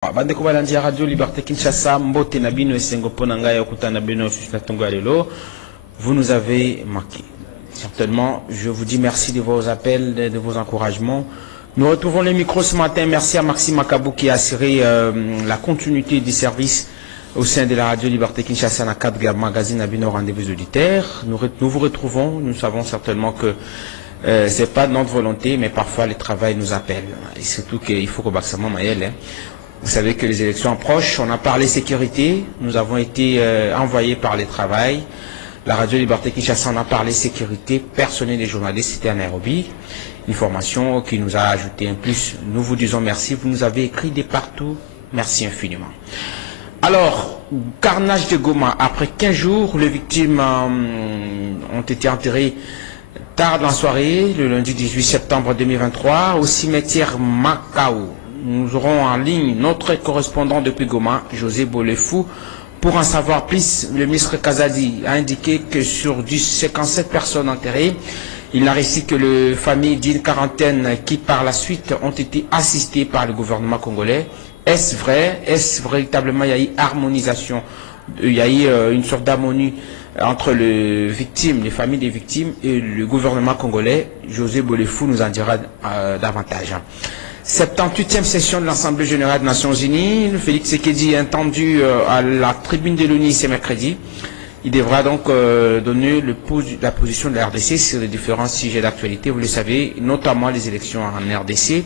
Bande ko balandi ya Radio Liberté Kinshasa mbote na bino esengo pona ngai okutana bino na tongo lelo. Vous nous avez manqué. Certainement, je vous dis merci de vos appels, de vos encouragements. Nous retrouvons les micros ce matin. Merci à Maxime Makabou qui a assuré la continuité du service au sein de la Radio Liberté Kinshasa dans le cadre du magazine Abino Rendez-vous auditeurs. Nous vous retrouvons. Nous savons certainement que c'est pas de notre volonté, mais parfois le travail nous appelle. Et surtout qu'il faut que Baxama Maël. Vous savez que les élections approchent, on a parlé sécurité, nous avons été envoyés par le travail. La Radio Liberté Kinshasa en a parlé sécurité, personnel des journalistes, c'était à Nairobi. Une formation qui nous a ajouté un plus. Nous vous disons merci, vous nous avez écrit de partout, merci infiniment. Alors, carnage de Goma, après 15 jours, les victimes ont été enterrées tard dans la soirée, le lundi 18 septembre 2023, au cimetière Makao. Nous aurons en ligne notre correspondant depuis Goma, José Bolefou. Pour en savoir plus, le ministre Kazadi a indiqué que sur 57 personnes enterrées, il a réussi que les familles d'une quarantaine qui par la suite ont été assistées par le gouvernement congolais. Est-ce vrai? Est-ce véritablement il y a eu harmonisation? Il y a eu une sorte d'harmonie entre les victimes, les familles des victimes et le gouvernement congolais. José Bolefou nous en dira davantage. 78e session de l'Assemblée générale des Nations Unies. Félix Tshisekedi est entendu à la tribune de l'ONU ce mercredi. Il devra donc donner la position de la RDC sur les différents sujets d'actualité. Vous le savez, notamment les élections en RDC.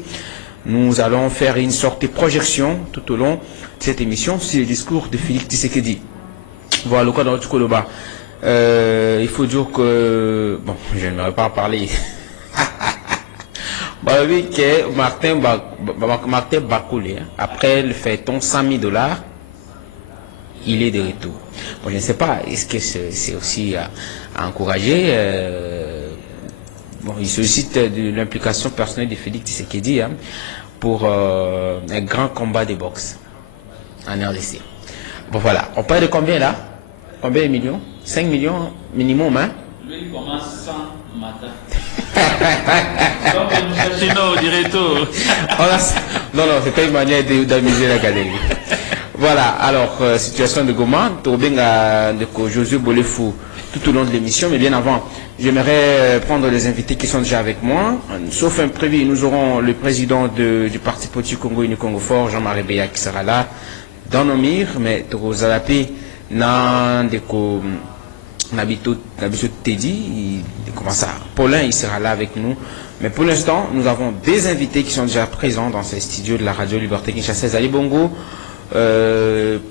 Nous allons faire une sorte de projection tout au long de cette émission sur le discours de Félix Tshisekedi. Voilà le cas dans le Koloba. Il faut dire que... Bon, je n'aimerais pas en parler. Oui, que Martin Bakoulé, après le feuilleton $100 000, il est de retour. Bon, je ne sais pas, est-ce que c'est aussi à encourager bon, il sollicite de l'implication personnelle de Félix Tshisekedi pour un grand combat de boxe en RDC. Bon, voilà. On parle de combien là? Combien de millions? 5 millions minimum, hein? Lui, il commence 100 matin. Donc, nous directeur. Non, c'est pas une manière d'amuser l'académie. Voilà, alors, situation de Goma, Tobenga de Josué Bolefou tout au long de l'émission, mais bien avant, j'aimerais prendre les invités qui sont déjà avec moi. Sauf imprévu, nous aurons le président du Parti politique Congo Uni Congo Fort, Jean-Marie Beya, qui sera là, dans nos mires, mais Torozalapi, nan de ko. Nabito Teddy, comment ça? Paulin, il sera là avec nous. Mais pour l'instant, nous avons des invités qui sont déjà présents dans ces studios de la Radio Liberté Kinshasa. Ali Bongo,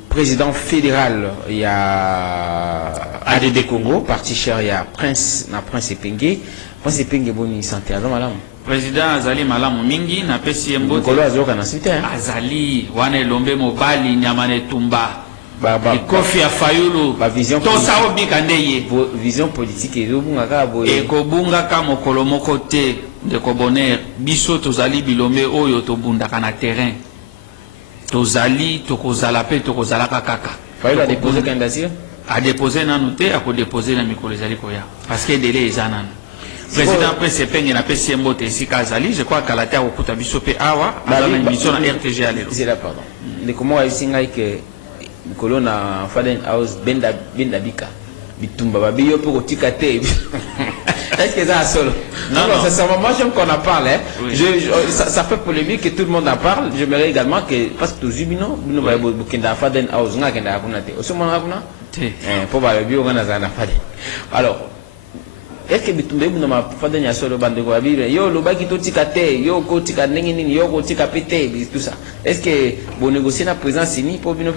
président fédéral, il y a ADD Congo, parti cher, il y a Prince Epengue. Prince Epengue, boni santé, alors madame. Président Azali Malamu Mingi, na pesi mbote. Nikolo Azoka na site. Azali, wane lombe mobali, nyamane tumba. Kofi Afayulu vision vision politique et kobunga ka mokolo moko te de koboner biso tozali bilombe oyo tobunda kana terrain tozali tokozala pe tokozala kaka Fayulu a déposé candidature a déposé nanu te a ko déposer na mikolo ezali koya parce que délai ezana président après c'est penge na pesi mbote sika azali je crois kalata okuta biso pe awa dans l'émission na RTG alelo c'est là pardon de comment asinga que Colonna Faden House Benda Bika Bitumba Babio pour Tikate. Est-ce que ça a solo? Non, c'est un moment qu'on en parle. Hein. Oui. Ça fait polémique que tout le monde en parle. J'aimerais également que, parce que tous les gens, nous avons beaucoup de Faden House, nous avons aussi pour Babio, on a Faden. Alors, est-ce que Bitumba n'a pas Faden à solo bande de yo le baki to Tikate, yo ko tika nengini, yo ko tika pété, tout ça. Est-ce que vous négociez la présence ici pour venir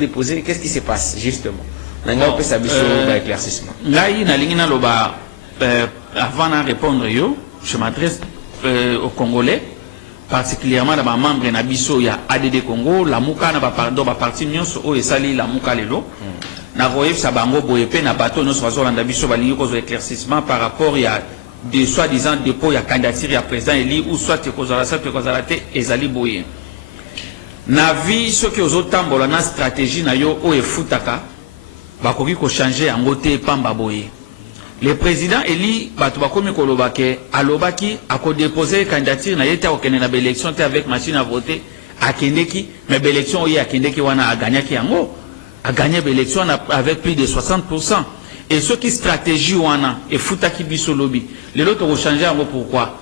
déposer? Qu'est-ce qui se passe justement? N'anga peut s'abisso éclaircissement. Là, il n'a l'ingénieur loba avant de répondre yo, je m'adresse aux Congolais, particulièrement dans ma membre Nabiso, il y a ADD Congo, la Mouka n'a pas pardon, ma partie nyonso o esali la Mouka lelo. Na royef sabango boyepe na bateau nos oiseaux Nabiso bali yo éclaircissement par rapport il y a des soi-disant dépôt il y a candidature à président élu ou soit te kozala ça te kozala te ezali boye. Na vie ce que aux autres tambola na stratégie na yo o efutaka bakoki ko changer en côté pamba boye. Le président élu bato bakomi kolobake alobaki a ko déposer candidature na yeta okene na élection te avec machine à voter akendeki mais l'élection il akendeki wana a gagné l'élection avec plus de 60%. Et ceux qui stratégie wana et futaki biso lobby les autres ont changé en pourquoi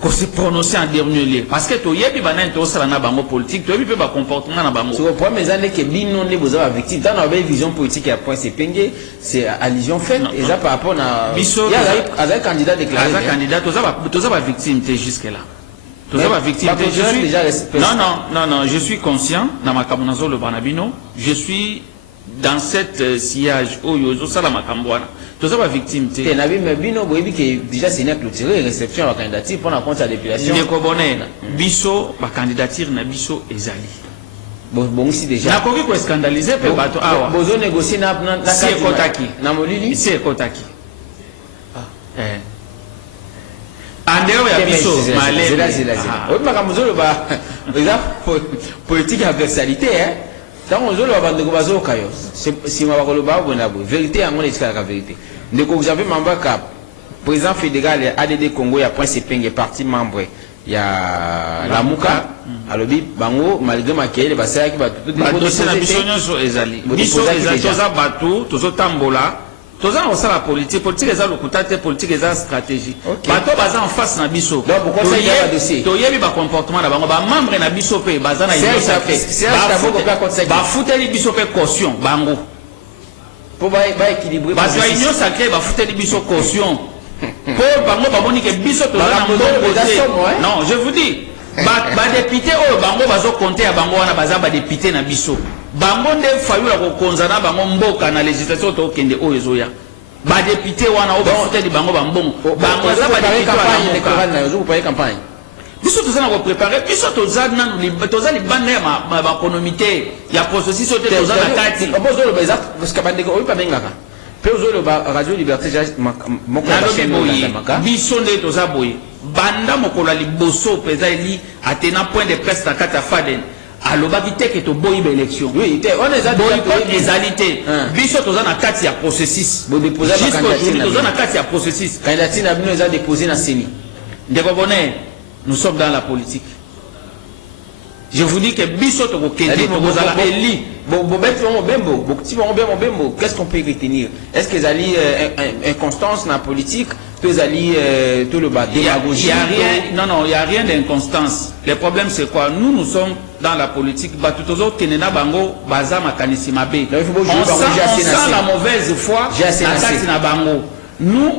qu'on se prononcer en dernier lieu parce que to yebi banane to sala na bango politique to yebi pe ba comportement na bango sur le problème les années que bino ne vous avez victime dans la vision politique à point c'est pengé c'est allusion faite et ça par rapport à biso il y a un candidat déclaré un candidat to ça va victime jusque là to ça va victime non je suis conscient dans ma kamunazo le banabino je suis dans cette sillage oyo sala makambwana tout ça va victime te nabi mais bino boyebi que déjà c'est une clôturée réception à candidature pour la compte à dépilation ndeko bonena biso ba candidature na biso ezali bon ici déjà na koki ko scandaliser pe bato awa bozo négocier na si ekotaki na molili si ekotaki andeo ya biso malé oui makamuzolo ba politique adversité hein. Tant on zolo abande ko bazoka yo si ma bakolo ba bona bo vérité yango le tsaka vérité ndeko vous avez membre cap président fédéral ADD Congo ya point sepenge parti membre ya Lamuka alobi bango malgré makele basaki ba tout dossier na biso nyonso ezali biso ezali toza batu tozo tambola toza on sala politique eza lokuta te politique eza stratégie bato baza en face na biso donc pourquoi ça y a dossier to yebi ba comportement na bango ba membre na biso pe baza na ba futeli biso pe caution bango pour ba équilibrer ba union sacrée ba futeli biso caution pour bango ba boni ke biso toza na mbongo non je vous dis ba député oyo bango bazo compter ya bango wana baza ba député na biso bango nde fayula ko konzana bango mboka na législation to kende oyo ezoya ba député wana o ba futeli bango ba mbongo bango za ba député campagne électorale na zo pour campagne biso toza na ko préparer biso toza na toza libanda ya ma communauté ya processus te toza na kati obozo lo beza parce que bandeko oyo pa bengaka pe ozo lo ba radio liberté moko na lobi biso nde toza boye banda mokolo liboso peza eli atena point de presse na kati ya Faden alobaki te ke to boyi ba élection oui on est boycott ezalité biso toza na kati ya processus bo déposer ba candidature toza na kati ya processus candidature na bino eza déposer na CENI ndeko bonne nous sommes dans la politique je vous dis que biso to kokende to kozala eli qu'est-ce qu'on peut retenir est-ce que zali inconstance na politique tout le bas démagogie non il y a rien d'inconstance le problème c'est quoi nous sommes dans la politique batutozo kenena bango baza makanisi mabe on sent la mauvaise foi na kati na bango nous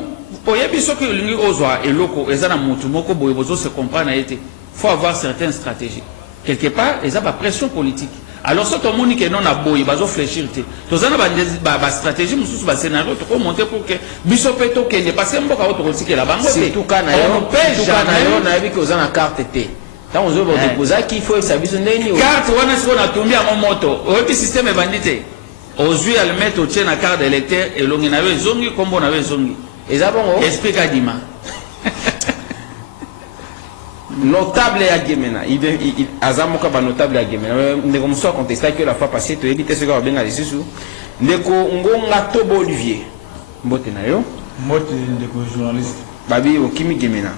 oyebi soki olingi ozwa eloko eza na mutu moko boye bozo se comprendre ete faut avoir certaines stratégies quelque part ils ont pas pression politique alors ça tout le monde qui est non à boy bazo fléchir te tous ana ba stratégie mususu ba scénario to monter pour que biso peto que ne passer mboka auto politique la bango c'est tout cas na yo na yebi que aux ana carte te tant on zo ba déposer qu'il faut service ndeni carte wana siko na tumbi ya moto oyebi système e bandité ozui almettre au tien na carte d'électeur et longi na yo zongi kombo na yo zongi eza bongo explique adima notable à Gemena il azamuka ba notable à Gemena ndeko muso a contesté que la fois passée to éviter ce gars benga lisusu ndeko ngonga tobo Olivier mbote na yo mbote ndeko journaliste babi okimi Gemena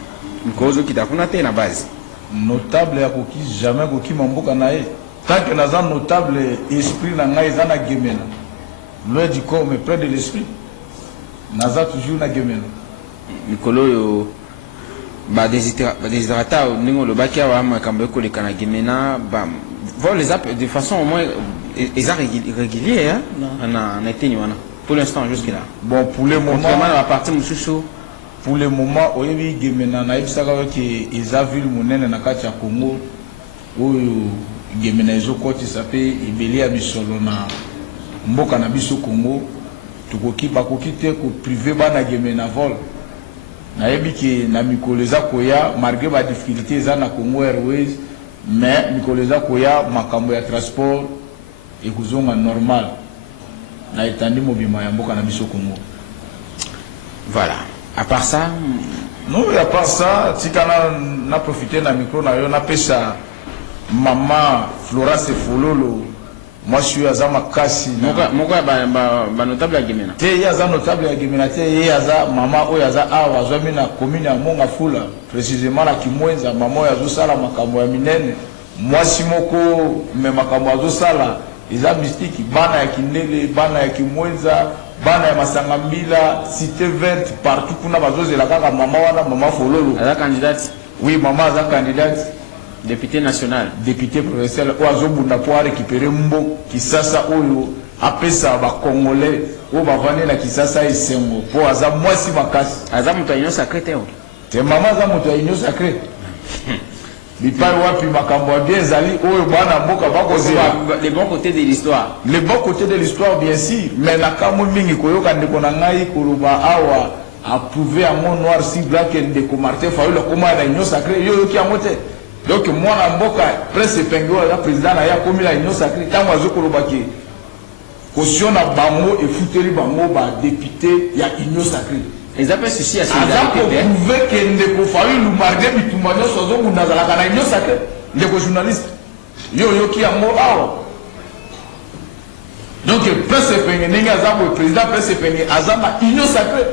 nkozo kitafuna te na base notable ya koki jamais koki mamboka na ye tant que naza notable esprit na ngai za na Gemena loin du corps mais près de l'esprit naza toujours na Gemena mikolo yo ba desiderata ningo le bakia wa makambo ko le kana Gemena ba vol les apps de façon au moins régulier hein na eteni wana pour l'instant jusque là bon pour le moment la partie mususu pour le moment oyebi Gemena na ibisaka ke eza ville monene na kati ya Congo oyo Gemena ezo koti sape ibeli ya bisolo na mboka na biso Congo tukoki bakoki te ko privé bana Gemena vol na yebiki na mikoleza koya malgré ba difficulté za na Congo Airways mais mikoleza koya makambo ya transport et kuzonga normal na etandi mobima ya mboka na biso Congo voilà à part ça non à part ça tikana na profiter na micro na yo na pesa maman Florence Fololo moi je suis azama kasi moka ba notable ya Gemena te yaza notable ya Gemena te yaza mama o yaza awa zwami na commune ya Monga Fula précisément la Kimwenza mama yazo sala makambo ya minene mwasi moko me makambo azosala eza mystique bana ya kindele bana ya kimwenza bana ya masanga mbila cité verte partout kuna bazozela kaka mama wana mama fololo aza candidate. oui mama aza candidate Député national. député provincial oyo azobunda po arécupere mbo kisasa oyo apesa bakongolais oyo bavandi na kisasa esengo po aza mwasi makasi Aza moto union sacré te. te mama aza moto ya union sacré bipai wapi makambo ya bien ezali oyo bana mboka bakozela Les bons côtés de l'histoire. le bon côté de l'histoire bien sûr mais nakambo mingi koyoka ndeko na ngai koloba awa approuvé yango noir si blanc ndeko Martin Fayulu akoma na union sacré yo yoki yango te donc mwana mboka prince epenge oyo aza président na ye akomi na union sacré ntango azokolobaki caution na bango efuteli bango badepute ya union sacré Ils appellent ceci à aza solidarité. koprouve ke ndeko Fayulu marde bitumba nyonso azobunda azalaka na union sacré ndeko journaliste yo yoki yango awa donc prince epenge ndenge aza boye président prince epenge aza na union sacré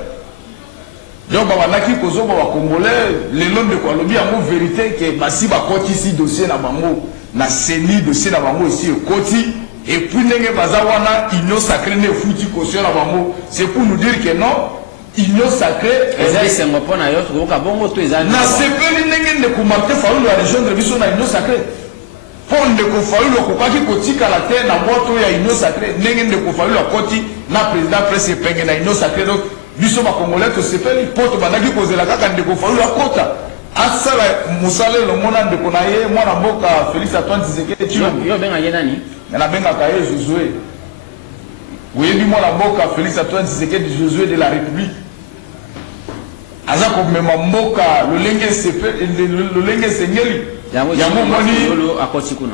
donc babandaki kozoba bacongolais lelo ndeko alobi yango vérité ke basi bakotisi dossier na bango na seni dossier na bango esi ekoti epuis ndenge baza wana union sacré nde efuti caution na bango c'est pour nous dire que non union sacré Eza isengo pona yo tukoka bongo to eza. na sepeli ndenge ndeko Martin Fayulu arejoindre biso na union sacré mpo ndeko Fayulu akokaki kotikala te na moto ya union sacré ndenge ndeko Fayulu akoti na président prince epenge na union sacré donc biso bakongolais tosepeli mpo tobandaki kozela kaka ndeko Fayulu akota asala mosala elongo na ndeko na ye mwana mboka Félix Antoine Tshisekedi Tshilombo Yo benga ye nani? nabengaka ye Josué oyebi mwana mboka Félix Antoine Tshisekedi Josué de la République aza komema mboka lolenge esengeli yango moni Lolo akoti kuna.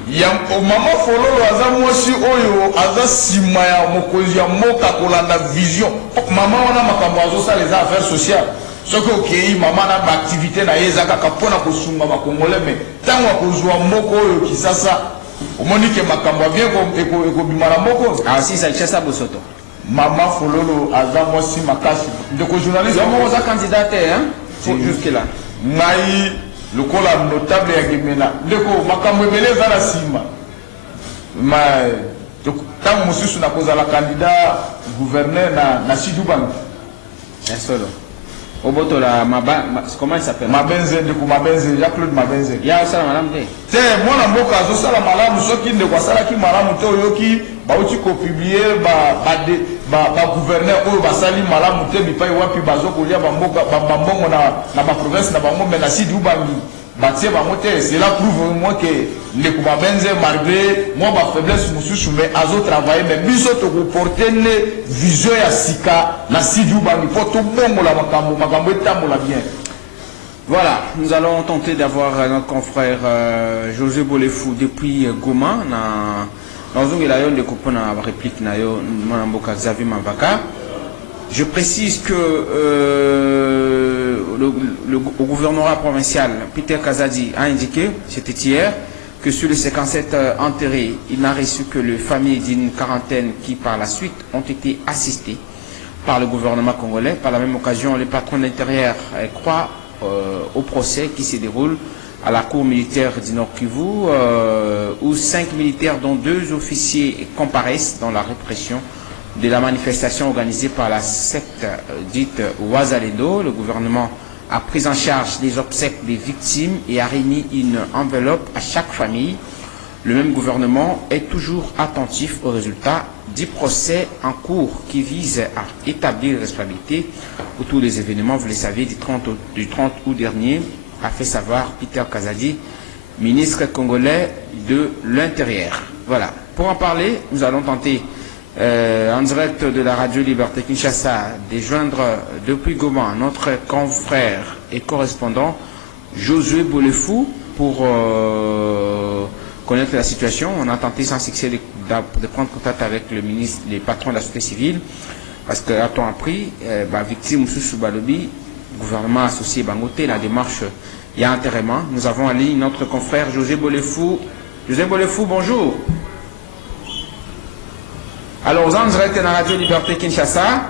mama fololo aza mwasi oyo aza nsima ya mokonzi ya mboka kolanda vision mama wana makambo azosala eza affaire sociale soki okei mama na baaktivité na ye eza kaka mpona kosunga bakongolais me ntango akozwa mboka oyo kisasa omoni ke makambo ya bien ekobima na mboka Ah si ça chassa bosoto. mama fololo aza mwasi makasi ndeko journaliste Yo mo za candidat te hein? C'est Jusque là. ngai lokola notable ya gemena ndeko makambo ebele eza na nsima ma ntango mosusu nakozala candidat gouverneur na sud ubangi Un solo. Oboto la comment il s'appelle? mabenze ndeko mabenze Jean-Claude mabenze Ya osala malamu te. te mwana mboka azosala malamu soki ndeko asalaki malamu te oyoki bauti kopiblie bagouverneur oyo basali malamu te bipai wapi bazokolia bambongo na baprovince na bango me na sidi ubangi batie bango te cela prouve moi ke ndeko mabenze malgré mwa bafaiblesse mosusu me azotravaille me biso tokoporte nde vision ya sika na sidi ubangi mpo tobongola makambo etambola bien. Voilà, nous allons tenter d'avoir notre confrère José Bolefou depuis Goma dans une réunion de Kopona réplique nayo Manamboka Xavier Mavaka. Je précise que le gouvernorat provincial Peter Kazadi a indiqué, c'était hier, que sur les 57 enterrés, il n'a reçu que les familles d'une quarantaine qui par la suite ont été assistées par le gouvernement congolais. Par la même occasion, les patrons d'intérieur croient au procès qui se déroule à la cour militaire du Nord Kivu, où 5 militaires dont 2 officiers comparaissent dans la répression de la manifestation organisée par la secte dite Ouazalendo. Le gouvernement a pris en charge les obsèques des victimes et a remis une enveloppe à chaque famille. Le même gouvernement est toujours attentif aux résultats du procès en cours qui vise à établir les responsabilités autour des événements, vous le savez, du 30 août dernier, a fait savoir Peter Kazadi, ministre congolais de l'Intérieur. Voilà. Pour en parler, nous allons tenter en direct de la radio Liberté Kinshasa de joindre depuis Goma notre confrère et correspondant Josué Bolefou pour connaître la situation. On a tenté sans succès de prendre contact avec le ministre, les patrons de la société civile, parce que à temps appris, victime sous Balobi, gouvernement associé Bangoté, la démarche il y a intérêt. Nous avons en ligne notre confrère José Bolefou. José Bolefou, bonjour. Alors, vous êtes dans la radio Liberté Kinshasa.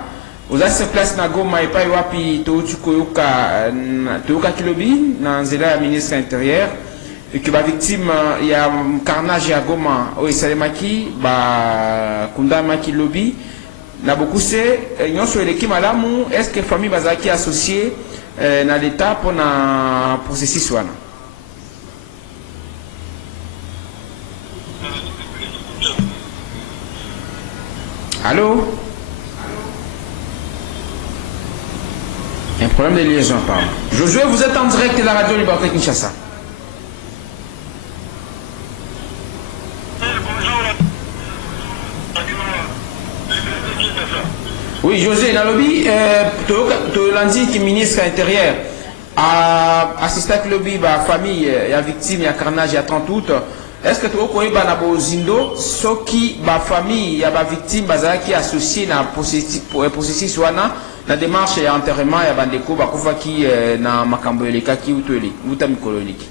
Vous avez cette place na Goma et pas wapi Touchukoyoka Kilobi, dans le ministre intérieur. et que la victime, il y a un carnage à Goma, oui, Salemaki, Kundamaki Lobby, n'a beaucoup c'est, nous sommes l'équipe madame, est-ce que la famille Bazaki associée dans l'État pour un processus? Allô? Il y a un problème de liaison, pardon. Josué, vous êtes en direct de la radio Liberté Kinshasa. Oui, José, dans le lobby, tu l'as dit que le ministre intérieur a assisté à lobby, la famille, il y a victime, il y a carnage, il y a 30 août. Est-ce que tu as connu dans Zindo, ce qui, la famille, il y a victime, qui est associée dans le processus, la démarche d'enterrement, il y a des gens qui sont dans Makambo, les cas qui sont dans colonique.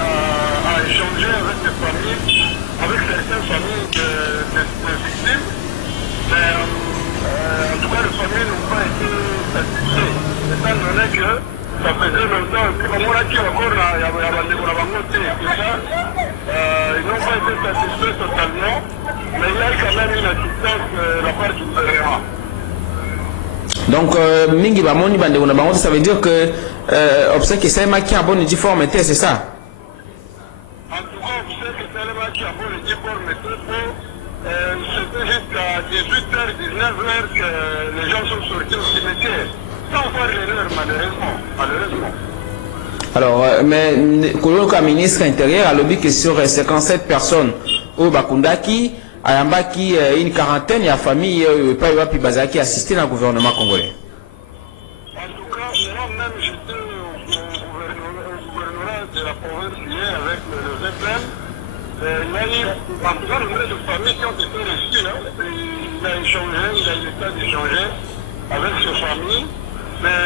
A échangé avec des familles, avec certaines familles de victimes, mais en tout cas les familles n'ont pas été satisfaites, étant donné que ça faisait longtemps, comme on a dit encore, il y a ils n'ont pas été satisfaits totalement, mais il y a quand même une assistance de la part du gouvernement. Donc, Mingi Bamoni Bandegona, ça veut dire que observe que c'est un qui a bonne difformité, c'est ça? En tout cas, vous savez que c'est un qui a bonne difformité, c'était jusqu'à 18h, 19h que les gens sont sortis au cimetière, sans faire l'erreur, malheureusement. Alors, mais le ministre intérieur a lobby que sur 57 personnes au Bakundaki, à Yambaki, une quarantaine, il y a famille, Païwa Bazaki assisté dans le gouvernement congolais. En tout cas, moi-même, j'étais au gouvernement de la province hier avec le VPN. Il y a eu, en tout cas, le nombre de familles qui ont été reçues. Il a échangé, il a eu le temps d'échanger avec ces familles. Mais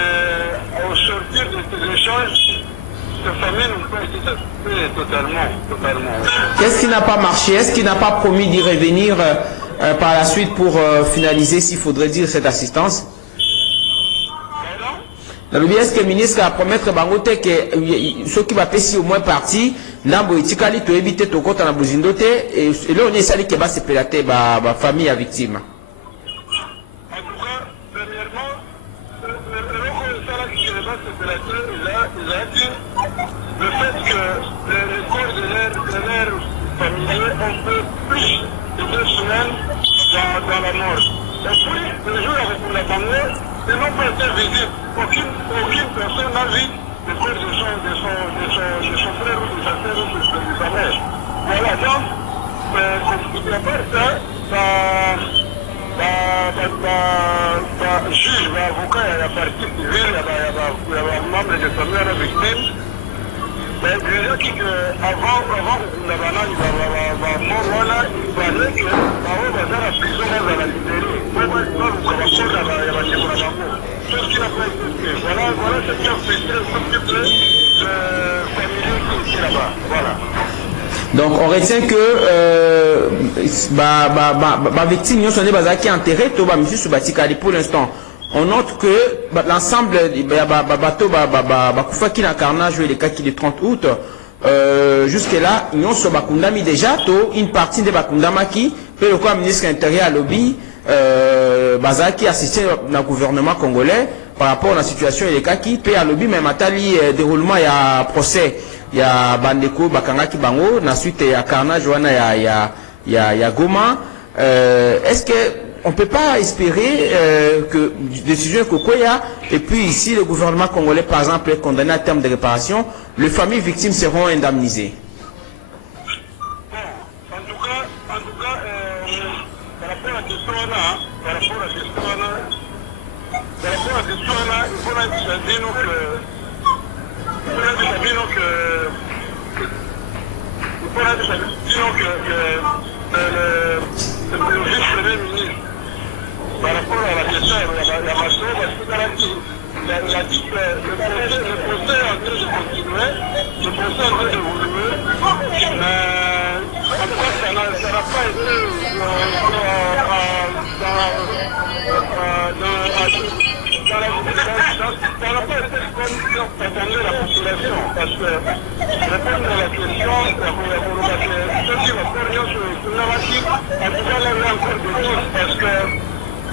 au sortir de ces échanges, ces familles n'ont pas été satisfaites totalement. Qu'est-ce qui n'a pas marché? Est-ce qu'il n'a pas promis d'y revenir par la suite pour finaliser, s'il faudrait dire, cette assistance? Est-ce que le ministre a promis que ceux qui vont payer au moins partie, n'ambo itikali to éviter to kota na buzindote et là on est sali que va se pélater ba famille à victime. En tout cas, dernièrement, il a dit le fait que les corps de leurs familiers ont fait plus de 2 semaines dans la mort. Et puis, le jour avec la famille, ils n'ont pas été visibles. Aucune personne n'a vu le corps de son frère ou de sa sœur ou de sa mère. Voilà, donc, à part ça, juge, l'avocat, il y a la partie civile, il y a un membre de famille à la victime. Mais déjà qu'avant la banane, il fallait que la prison va la libérer. Chose qui n'a pas existé. Voilà ce qui a frustré un petit peu de familiers qui étaient là-bas. Voilà. Donc on retient que ma victime nous sont qui enterré tout bas monsieur Subatikali pour l'instant. On note que l'ensemble bateau Kufa qui n'a carnage les cas qui le 30 août jusque là nous sommes bakundami déjà une partie de bakundama qui peut le quoi ministre intérieur à lobby Bazaki assisté dans le gouvernement congolais par rapport à la situation et les cas qui peut à lobby même atali déroulement il y a procès il y a Bandeko Bakangaki Bango ensuite il y a carnage il y a Goma est-ce que on ne peut pas espérer que décision Kokoya et puis ici le gouvernement congolais par exemple est condamné à terme de réparation, les familles victimes seront indemnisées? En tout cas, par rapport à cette histoire-là, il faut le vice-premier ministre, par rapport à la question de la Masso, parce qu'il a dit que le procès est en train de continuer, le procès est en train d'évoluer, mais en tout cas, ça n'a pas été dans ça n'a pas été comme attendait la population, parce que répondre à la question, ceux qui vont faire rien sur la machine, en tout cas, là, il y a encore des choses, parce que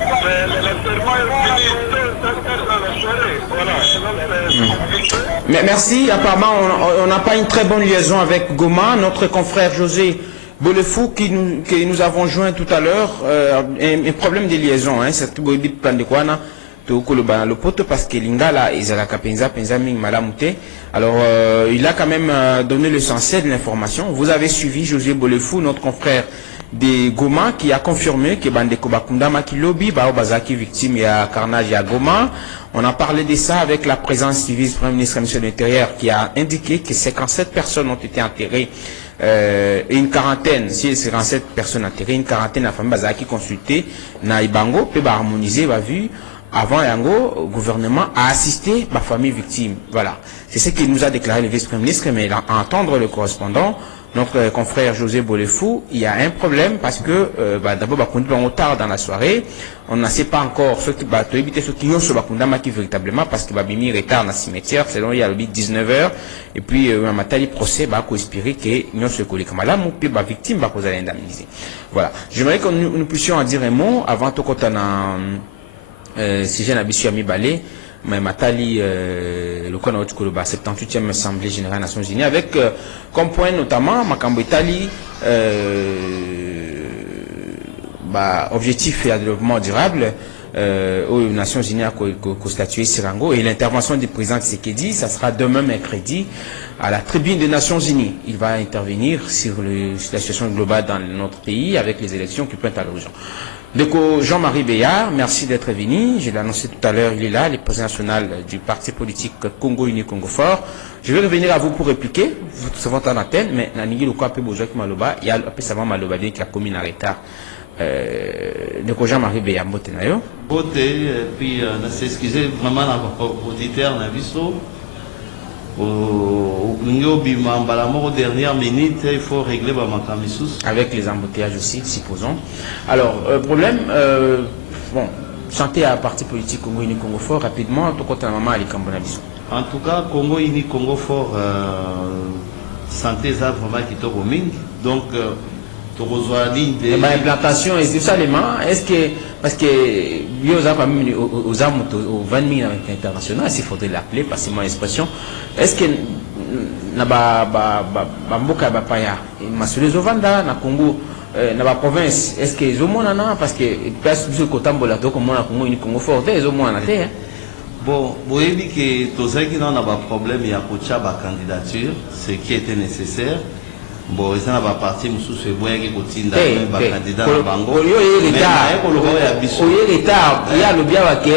l'enterrement est fini dans la soirée. Voilà, Mais merci. Apparemment, on n'a pas une très bonne liaison avec Goma. Notre confrère José Bolefou, que nous avons joint tout à l'heure, un problème de liaison. C'est tout le plan de quoi le pote parce que Lingala alors il a quand même donné l'essentiel de l'information. Vous avez suivi José Bolefou, notre confrère de Goma, qui a confirmé que Bandeko Bakundama qui lobby Bazaki victime et à carnage à Goma. On a parlé de ça avec la présence du vice-premier ministre de l'Intérieur qui a indiqué que 57 personnes ont été enterrées. Une quarantaine, si 57 personnes enterrées, une quarantaine de familles Bazaki consultées, na Ibango, peut harmoniser, va vu. Avant Yango, le gouvernement a assisté ma famille victime. Voilà. C'est ce qu'il nous a déclaré le vice-premier ministre, mais à entendre le correspondant, notre confrère José Bolefou, il y a un problème parce que d'abord, on est en retard dans la soirée. On ne sait pas encore ce qui va éviter ce qui nous se véritablement parce que Babimi retard dans le cimetière, selon il y a le 19h. Et puis, on a le procès, on espérer que nous se collègues malades, ou puis la victime va nous indemniser. Voilà. J'aimerais que nous puissions en dire un mot avant tout quand on a si j'ai n'habitué à balé, mais Matali, le Kona Otukoloba, 78e Assemblée Générale des Nations Unies, avec comme point notamment Makambo Itali, objectif et développement durable, aux Nations Unies a constitué Sirango, et l'intervention du président Tshisekedi, ça sera demain mercredi à la tribune des Nations Unies. Il va intervenir sur la situation globale dans notre pays avec les élections qui pointent à l'horizon. Donc Jean-Marie Béard, merci d'être venu. Je l'ai annoncé tout à l'heure, il est là, le président national du parti politique Congo Uni Congo Fort. Je vais revenir à vous pour répliquer. Vous savez en antenne, mais Nanigi le quoi besoin qui maloba, il y a un peu savant maloba qui a commis un retard. Donc Jean-Marie Béard, mbote nayo. Mbote, puis s'excuser vraiment auditeur na biso. Au dernière minute, il faut régler avec les embouteillages aussi, supposons. Alors, problème, bon, chanter à parti politique Congo Uni Congo Fort rapidement, tout compte à la maman Ali Kambonabiso. En tout cas, Congo Uni Congo Fort, santé ça vraiment qui tombe au ming. Donc, l'implantation, est-ce que ça les mains, est-ce que, parce que, aux armes, aux 20 000 internationales, s'il faudrait l'appeler, parce que c'est mon expression, est-ce que, na mboka bapaya, masule zovanda, na Congo, na ba province, est-ce que les hommes n'ont parce que, place du Kotambola, comme on a Congo Uni Congo Fort, les hommes n'ont pas. Bon, vous voyez que tous ceux qui n'ont pas de problème, il y a la candidature, ce qui était nécessaire. Bon, ça n'a pas parti, mais sous ce bois qui continue d'être candidat à Bango. Il y a le bien que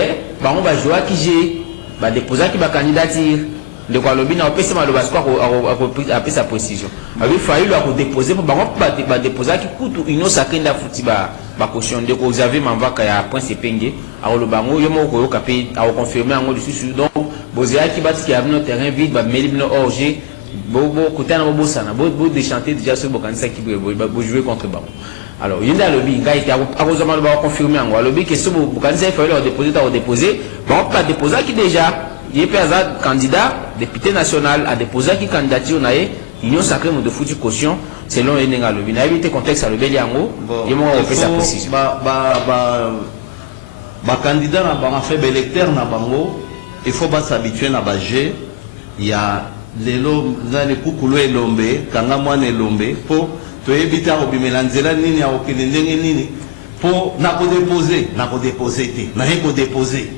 on va jouer qui j'ai déposer qui va candidature. De quoi le bien a fait mal à sa position. Il fallu lui déposer pour déposer qui coûte une sacrée de football. Caution de vous avez manvaka ya point c'est pengé alors le bango yomo ko kapé a confirmer en dessus donc bozia qui bat qui a no terrain vide ba melibno orger bobo kutana bobo sana bobo déchanter déjà sur bokanisa qui va jouer contre bango alors il y a le bi ngai qui a heureusement ba confirmer en le bi que ce bokanisa il fallait le déposer bon pas déposer qui déjà il est pas candidat député national à déposer qui candidature naé union sacrée de foutu caution selon Enenga Lobi. Na évité contexte à le Béliango, il m'a fait sa précision. Candidat na ba fait électeur na bango, il faut pas s'habituer na ba G. Il y a les lombes, les kukulo et lombe, kanga mwane lombe, pour te éviter à obimelanzela nini à okelendenge nini, pour na ko déposer, te, na ko déposer.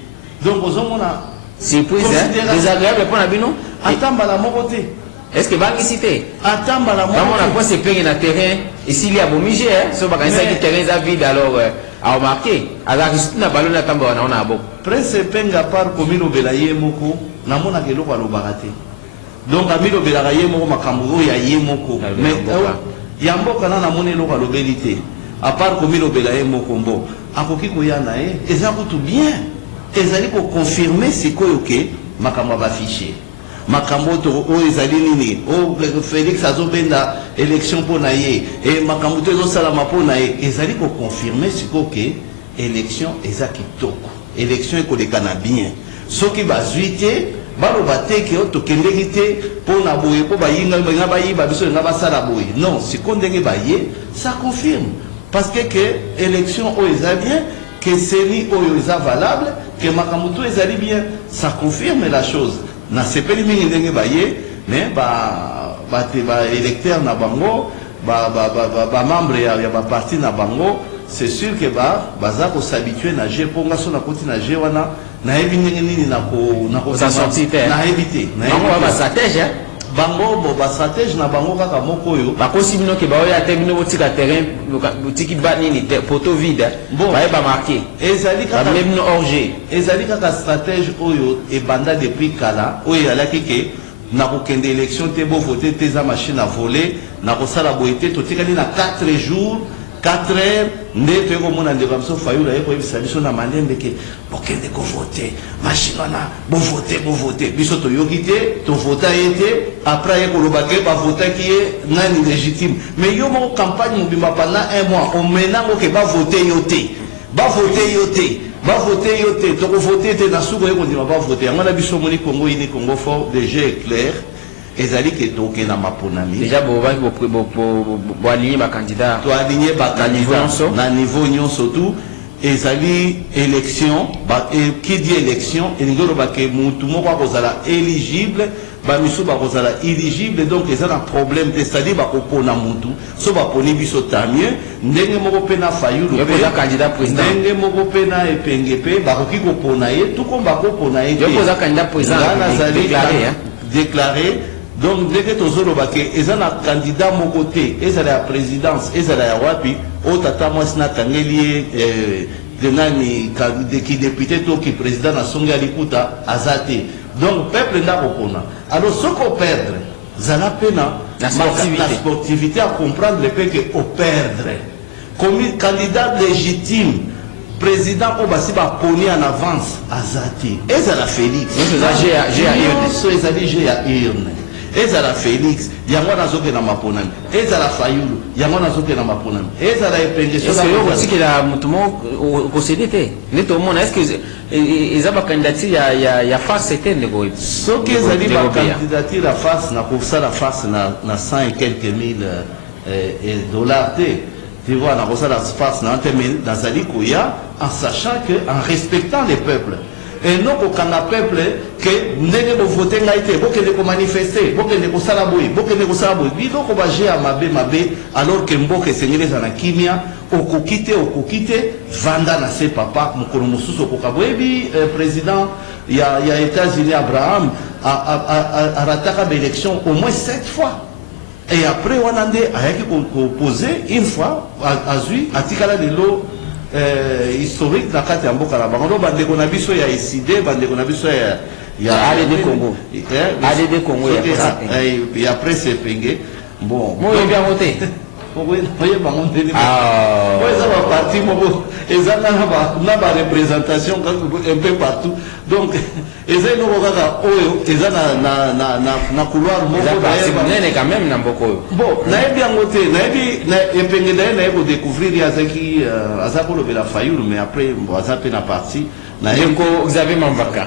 Donc aux hommes on a surprise désagréable pour Nabino. Attends la moroté. Est-ce que Bangi cité? Attends, la on a quoi c'est peigné dans le terrain et s'il y a bomigé, sur le terrain vide alors à remarquer. Alors il y a ballon à tambour on a beau. Prince penga par comme le belaye moko, na mona ke loko lo barate. Donc ami le belaye moko makambo ya yemoko. Mais yamboka na mona loko lo belité. À part comme le belaye moko mbo, akoki ko ya na e, ezako tout bien. Ezali ko confirmer c'est quoi OK, makambo ba afficher. Makambo to o ezali nini o Félix azobenda élection pour naie et makambo to ezosala ma pour naie ezali ko confirmer siko ke élection eza kitoko élection ekolekana bien soki bazwi te baloba te ke tokendeki te mpo na boye mpo bayinga bayiba biso nga basala boye non siko ndenge baye ça confirme parce que élection oyo eza bien que seni oyo eza valable que makambo to ezali bien ça confirme la chose na sepeli mingi ndenge baye mais électeur na bango membre ya parti na bango c'est sûr que baza s'habituer na jeu pour nga so na koti na jeu wana na ebi ndenge nini na sorti te na éviter bango ba stratège bango ba stratège na bango kaka moko yo ba kosi bino ke ba oya te bino botika terrain botiki ba nini poteau vide bon ba marqué ezali kaka même no orge ezali kaka stratège oyo e banda depuis kala oyo alaki ke na kokende élection te bo voter te za machine à voler na kosala boyete totikali na 4 jours 4 heures nde toyekomona ndeko biso Fayulu ayekoyebisa biso na malembe ke bokende kovote machine wana bovote biso toyoki te tovota ye te après ayekoloba ke bavotaki ye nani légitime mais yo moko campagne mobimba pendant 1 mois omenango ke bavote yo te tokovote te na suku oyekondima bavote yango na biso moni Congo ini Congo fort déjà est clair ezali ke toke na maponami déjà bo aligner ba candidat to aligner ba na niveau nyonso tout ezali élection qui dit élection elingolo ba ke mutu moko akozala éligible ba misu ba kozala éligible donc ezali un problème c'est-à-dire ba kopona mutu so ba poni biso tamie ndenge moko pe na Fayulu pe za candidat président ndenge moko pe na epenge pe ba koki kopona ye tout comme ba kopona ye yo poza candidat président déclaré donc dès que tozoloba ke ezana candidat moko te ezala ya présidence ezala ya wapi o tata mwasi na kangeli de nani ki député to ki président na songi alikuta azate donc peuple nda kopona alors soko perdre zala pena la sportivité à comprendre le fait que au perdre comme candidat légitime président Obasi ba poni en avance azate ezala Félix ezala urne ezala Félix yango nazoke na maponami ezala Fayulu yango nazoke na maponami ezala epenge so yo aussi la mutumo ko cédé neto mona est-ce que ezaba candidature ya face c'était nego so que ezali ba candidature la face na pour ça la face na 100 et quelques mille dollars tu vois na pour ça la face na termine dans zali koya en sachant que en respectant les peuples et non qu'au peuple que ndenge bo voter ngaite bokende ko manifester bokende ko sala boy bokende ko sala boy bido ko ba gère mabe alors que mboke sengeleza na kimia okokite vanda na se papa mukolo mususu ko kabwebi président ya États-Unis Abraham a rataka l'élection au moins 7 fois et après wanande ayaki ko poser une fois azui atikala lelo historique na kati ya mboka na bango bandeko na biso ya ICD bandeko na biso ya ADD Congo ADD Congo ya presse penge bon moi bien voté oye bango ndeni eza ba parti moko eza na ba représentation un peu partout donc eza eloko kaka oyo eza na couloir moko nene quand même na mboko oyo bon nayebi yango te nayebi epenge naye kodécouvrir azaki aza kolobela Fayulu mais après aza pe na parti nayebi Xavier Mambaka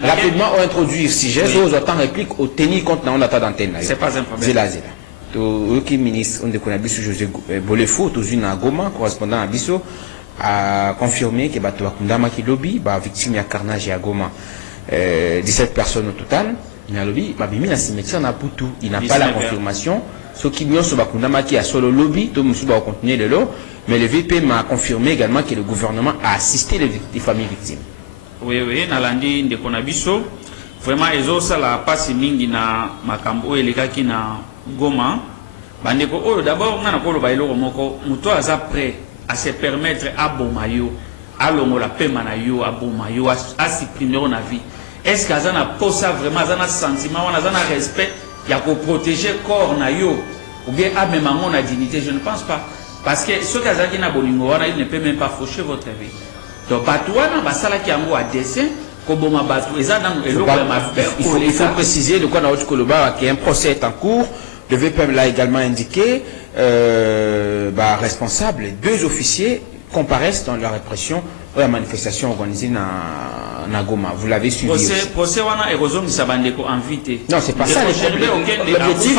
rapidement on introduire sujet aux autant réplique au tenir compte na on attend d'antenne c'est pas un problème qui ministre on déconne biso José Bolefo tous na Goma correspondant à biso a confirmé que bato bakundama ki lobby ba victime ya carnage à Goma 17 personnes au total mais lobby ba bimi na cimetière na Putu il n'a pas la confirmation ce qui nyonso bakundama ki a solo lobby to musu ba continuer le lot mais le VP m'a confirmé également que le gouvernement a assisté les familles victimes oui nalandi ndeko na biso vraiment ezosala pasi mingi na makambo elekaki na Goma bandeko oyo d'abord ngana koloba eloko moko muto aza prêt à se permettre à bomayo à longola pema na yo à bomayo à supprimer na vie est-ce que azana posa vraiment azana sentiment wana azana respect ya ko protéger corps na yo ou bien à même na dignité je ne pense pas parce que ce que azaki na bolingo wana il ne peut même pas faucher votre vie donc batouana basala ki yango à dessin koboma batou ezana eloko ya mabe il faut préciser de quoi na autre koloba qui un procès est en cours. Le VPM l'a également indiqué, responsable, 2 officiers comparaissent dans la répression ou la manifestation organisée na Goma. Vous l'avez suivi aussi. Procès wana erozong sabandeko invité. Non, c'est pas ça l'objectif.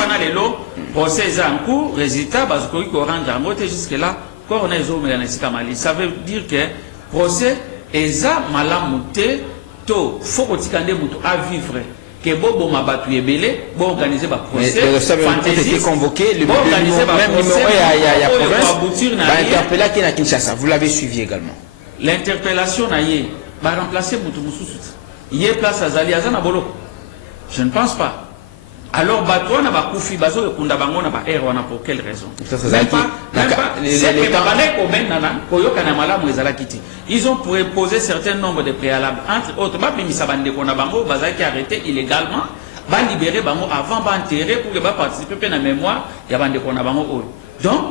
Procès est en cours, résultat, parce qu'on rendre en mode jusque-là, quand on est ça veut dire que procès est malamouté, to faut qu'on à vivre. Que Bobo Mabatu est belé, bon organiser un procès. Ont été convoqués, le même numéro à la province, interpellé qui est à Kinshasa. Vous l'avez suivi également. L'interpellation n'a pas remplacé Boutoumoussoussout. Il y a place à Zali Azana Bolo. Je ne pense pas. Alors, Batou n'a pas Koufi Bazo et Kundabango n'a pas Erwana pour quelle raison? Ils ont posé certain nombre de préalables. Entre autres, Misabande Konabango, Baza qui a arrêté illégalement, va libérer Bango avant, va enterrer pour que va participer à la mémoire, il y a Bande Konabango. Donc,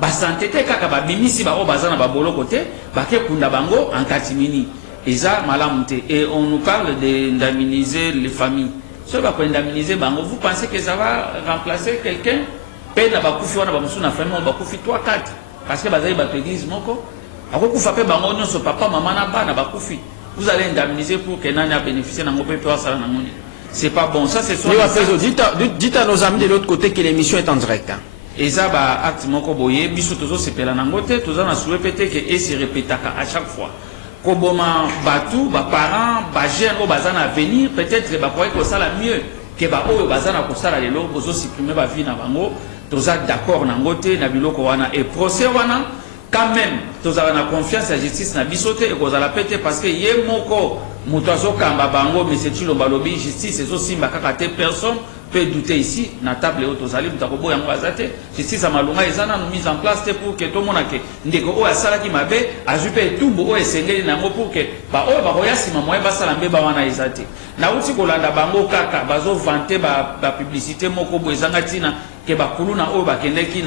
Basantete Kakaba Bimisi Baro Bazana Babolo côté, Baké Kundabango en Katimini. Et on nous parle d'indemniser les familles. Si on va indemniser, vous pensez que ça va remplacer quelqu'un? Peine à Bakoufi, on a besoin de famille, on va Bakoufi 3-4. Parce que Bazaï Batéglise, Moko. Alors, vous faites Bango, son papa, maman, n'a Bakoufi. Vous allez indemniser pour que Nani a bénéficié d'un gros peu de ça. C'est pas bon. Ça, c'est dites à nos amis de l'autre côté que l'émission est en direct. Et ça, acte Moko Boye, Bissou Tozo, c'est Pelanangote, Tozo, on a souhaité que se répète à chaque fois. Koboma Batou, parents, jeunes au bazan à venir, peut-être que pourrait que ça la mieux que au bazan à kosala les lots, bozo supprimer ba vie na bango, toza d'accord na ngote na biloko wana et procès wana quand même toza na confiance à justice na bisote et kozala pété parce que yé moko mutozo kamba bango mais c'est tu lo balobi justice et aussi mbakaka te personne peut douter ici na table et autosali mutakobo yango azate justice a malunga ezana nous mise en place pour que tout le monde ke ndeko o asala ki mabe ajupe tout bo esengeli nango pour que ba o ba roya sima moye ba sala mbe ba wana ezate na uti kolanda bango kaka bazo vanter ba publicité moko bo ezanga tina ke ba kuluna o ba kendeki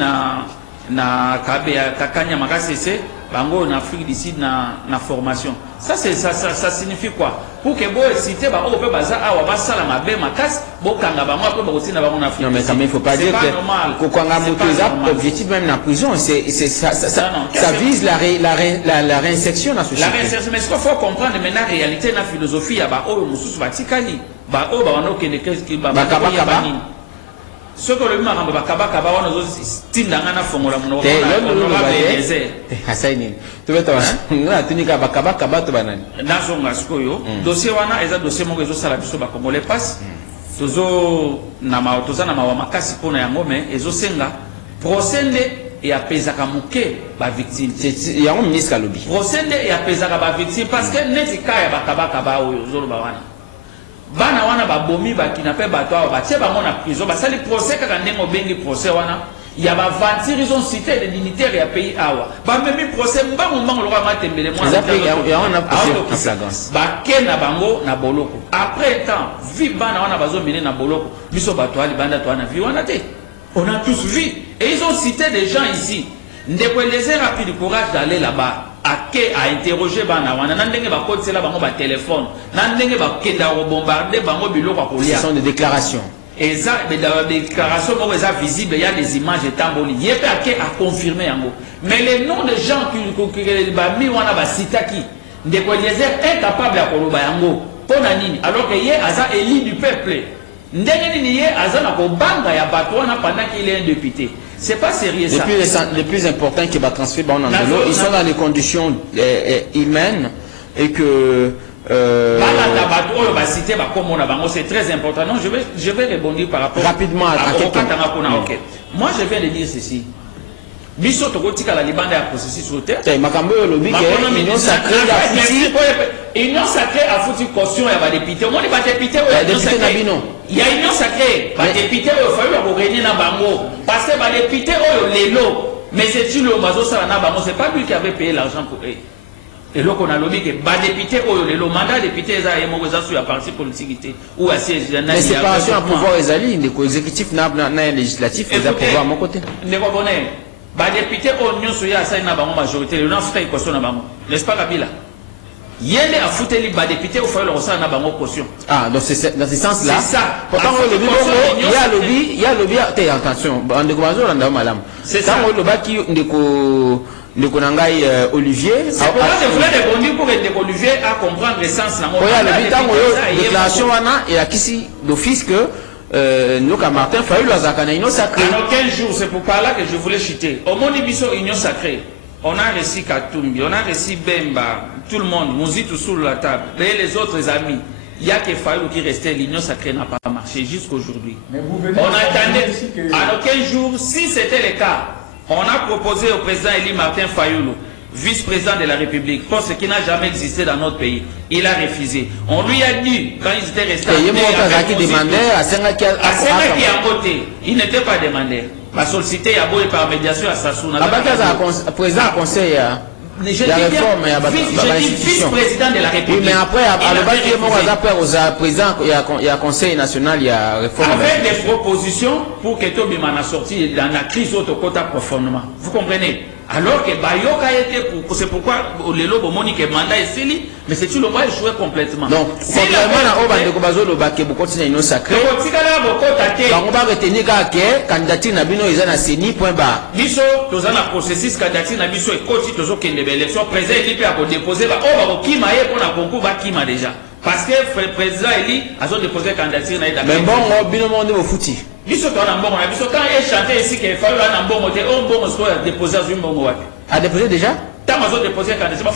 na kabe kakanya makasese bango en Afrique d'ici na formation. Ça signifie quoi? Pour que vous citez ba o pe baza awa ba sala mabe makas bo kanga ba moi pe ba aussi na ba en Afrique. Non mais quand même il faut pas dire que kokanga motoza objectif même la prison ça vise la réinsertion dans la société. La réinsertion mais ce qu'il faut comprendre maintenant la réalité la philosophie ya ba o mususu batikali ba o ba wana okende qu'est-ce ba ce que le maramba bakabaka ba wana zo tindanga na fongola muno ko na beze hasaini to beta na tunika bakabaka bato banani nazo ngaskoyo dossier wana eza dossier moko ezo sala biso ba kongole passe tozo na toza na mawa makasi pona yango mais ezo senga procès et apesaka muke ba victime yango ministre alobi procès et apesaka ba victime parce que netika ya bakabaka ba oyo zolo ba wana bana wana babomi bakinape bato awa batie bango na prison basali procès kaka ndenge obengi procès wana ya baventure ils ont cité les dignitaires ya pays awa bamemi procès mbango loka matembele mwana bake na bango na boloko après temps vi bana wana bazomine na boloko biso bato ali banda to wana vi wana te on a tous vu et ils ont cité des gens ici ndeko les rapide courage d'aller là-bas à interroger bana wana nandenge ba code cela bango ba téléphone nandenge ba kenda bombarder bango biloko kolia. Ce sont des déclarations. Et ça des déclarations moi ça visible il y a des images etamboli yé pa ke a confirmer yango mais les noms des gens qui ba mi wana ba sitaki ndeko les incapable à koloba yango pona nini alors que yé aza élu du peuple ndenge nini yé aza na ko banga ya bato wana pendant qu'il est un député. C'est pas sérieux ça. Les plus importants qui va transférer ils sont dans des conditions humaines et que c'est très important. Non, je vais rebondir par rapport rapidement à quelqu'un. Moi je viens de dire ceci. Biso tokotika la libanda ya processus sur terre. Makambo lobi ke union sacrée a foutu caution ya ba député. Moi les ba député il y a union sacrée. Ba député o fa yo ko réunir na bango parce que ba député o lelo mais c'est tu le mazo ça na bango c'est pas lui qui avait payé l'argent pour eux. Et là qu'on a lobby que ba député o lelo mandat député za yemo za sur la parti politique ou à siège na mais séparation à pouvoir ezali ndeko exécutif na législatif ils a pouvoir à mon côté. Ndeko bonne ba député au nyonso ya sa na bango majorité le na futa caution na bango n'est-ce pas Kabila yende a futeli ba député au fallait le na bango caution. Ah donc c'est dans ce sens là c'est ça pourtant il y a lobby attention ndeko bazo landa malam c'est ça le lobby ndeko Ndekonangai Olivier. C'est pourquoi je voulais répondre pour que Olivier a comprendre le sens. Oui, le déclaration et à Kissi d'office que nous, comme Martin Fayulu, a sacré. Alors 15 jours, c'est pour par là que je voulais chuter. Au monde Ibiso, Union Sacrée, on a reçu Katumbi, on a reçu Bemba, tout le monde, Mouzi tout sur la table, et les autres amis. Il y a que Fayulu qui restait, l'Union Sacrée n'a pas marché jusqu'aujourd'hui. On attendait, alors 15 jours, si c'était le cas, on a proposé au président Eli Martin Fayulu, vice-président de la République, poste qui n'a jamais existé dans notre pays. Il a refusé. On lui a dit, quand ils étaient restés il n'était pas demandeur. La sollicité a beau par médiation à Sassouna. Président conseil. Je dis vice-président de la République. Oui, mais après, il y a conseil national, il y a réforme. Avec des propositions pour que Tobimana sorti dans la crise autocota profondément. Vous comprenez? Alors que Bayoka était pour. C'est pourquoi le lobo monique mandat est scellé, mais c'est tout le monde échoué complètement. Donc, contrairement à Obande Kobazo, le baquet, beaucoup de signes sacrés. On va retenir que candidature Nabino est un CENI, point barre. Biso, tous en a processus candidature Nabiso et côté, tous autres qui ne l'élection, président Eli a déposé, qui m'a pour un concours, qui m'a déjà. Parce que le président Eli a déposé candidature. Mais bon, on va bien demander au fouti. Biso quand on a biso quand il chantait ici qu'il fallait un bon moté, on bon soit déposé un bon moté. A déposé déjà? Tamazo déposé candidature.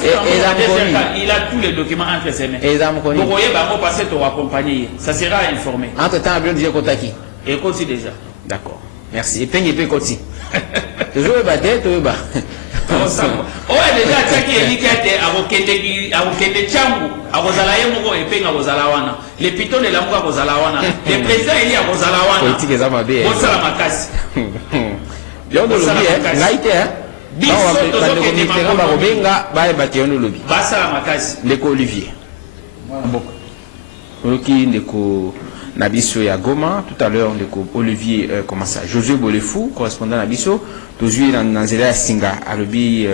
Il a tous les documents entre ses mains. Vous voyez, on va passer pour accompagner. Ça sera informé. Entre temps, bien dire Kotaki. Et Koti déjà. D'accord. Merci. Et Peigne et Koti. Toujours le bâtiment, toujours le bas. Oh, déjà, tu qui est dit que tu Chambu, à Rosalaye Moko et Peigne à Rosalawana. Les pitons de l'amour à Rosalawana. Le président il y a Rosalawana. Politique est à ma bille. Rosalamakasi. Léon de Lobby, Naïté, Ndeko Olivier. Ndeko Nabiso ya Goma, tout à l'heure Ndeko Olivier comment ça, Josué Bolefou, correspondant Nabiso, Tozué dans Zéla Singa, à Lobi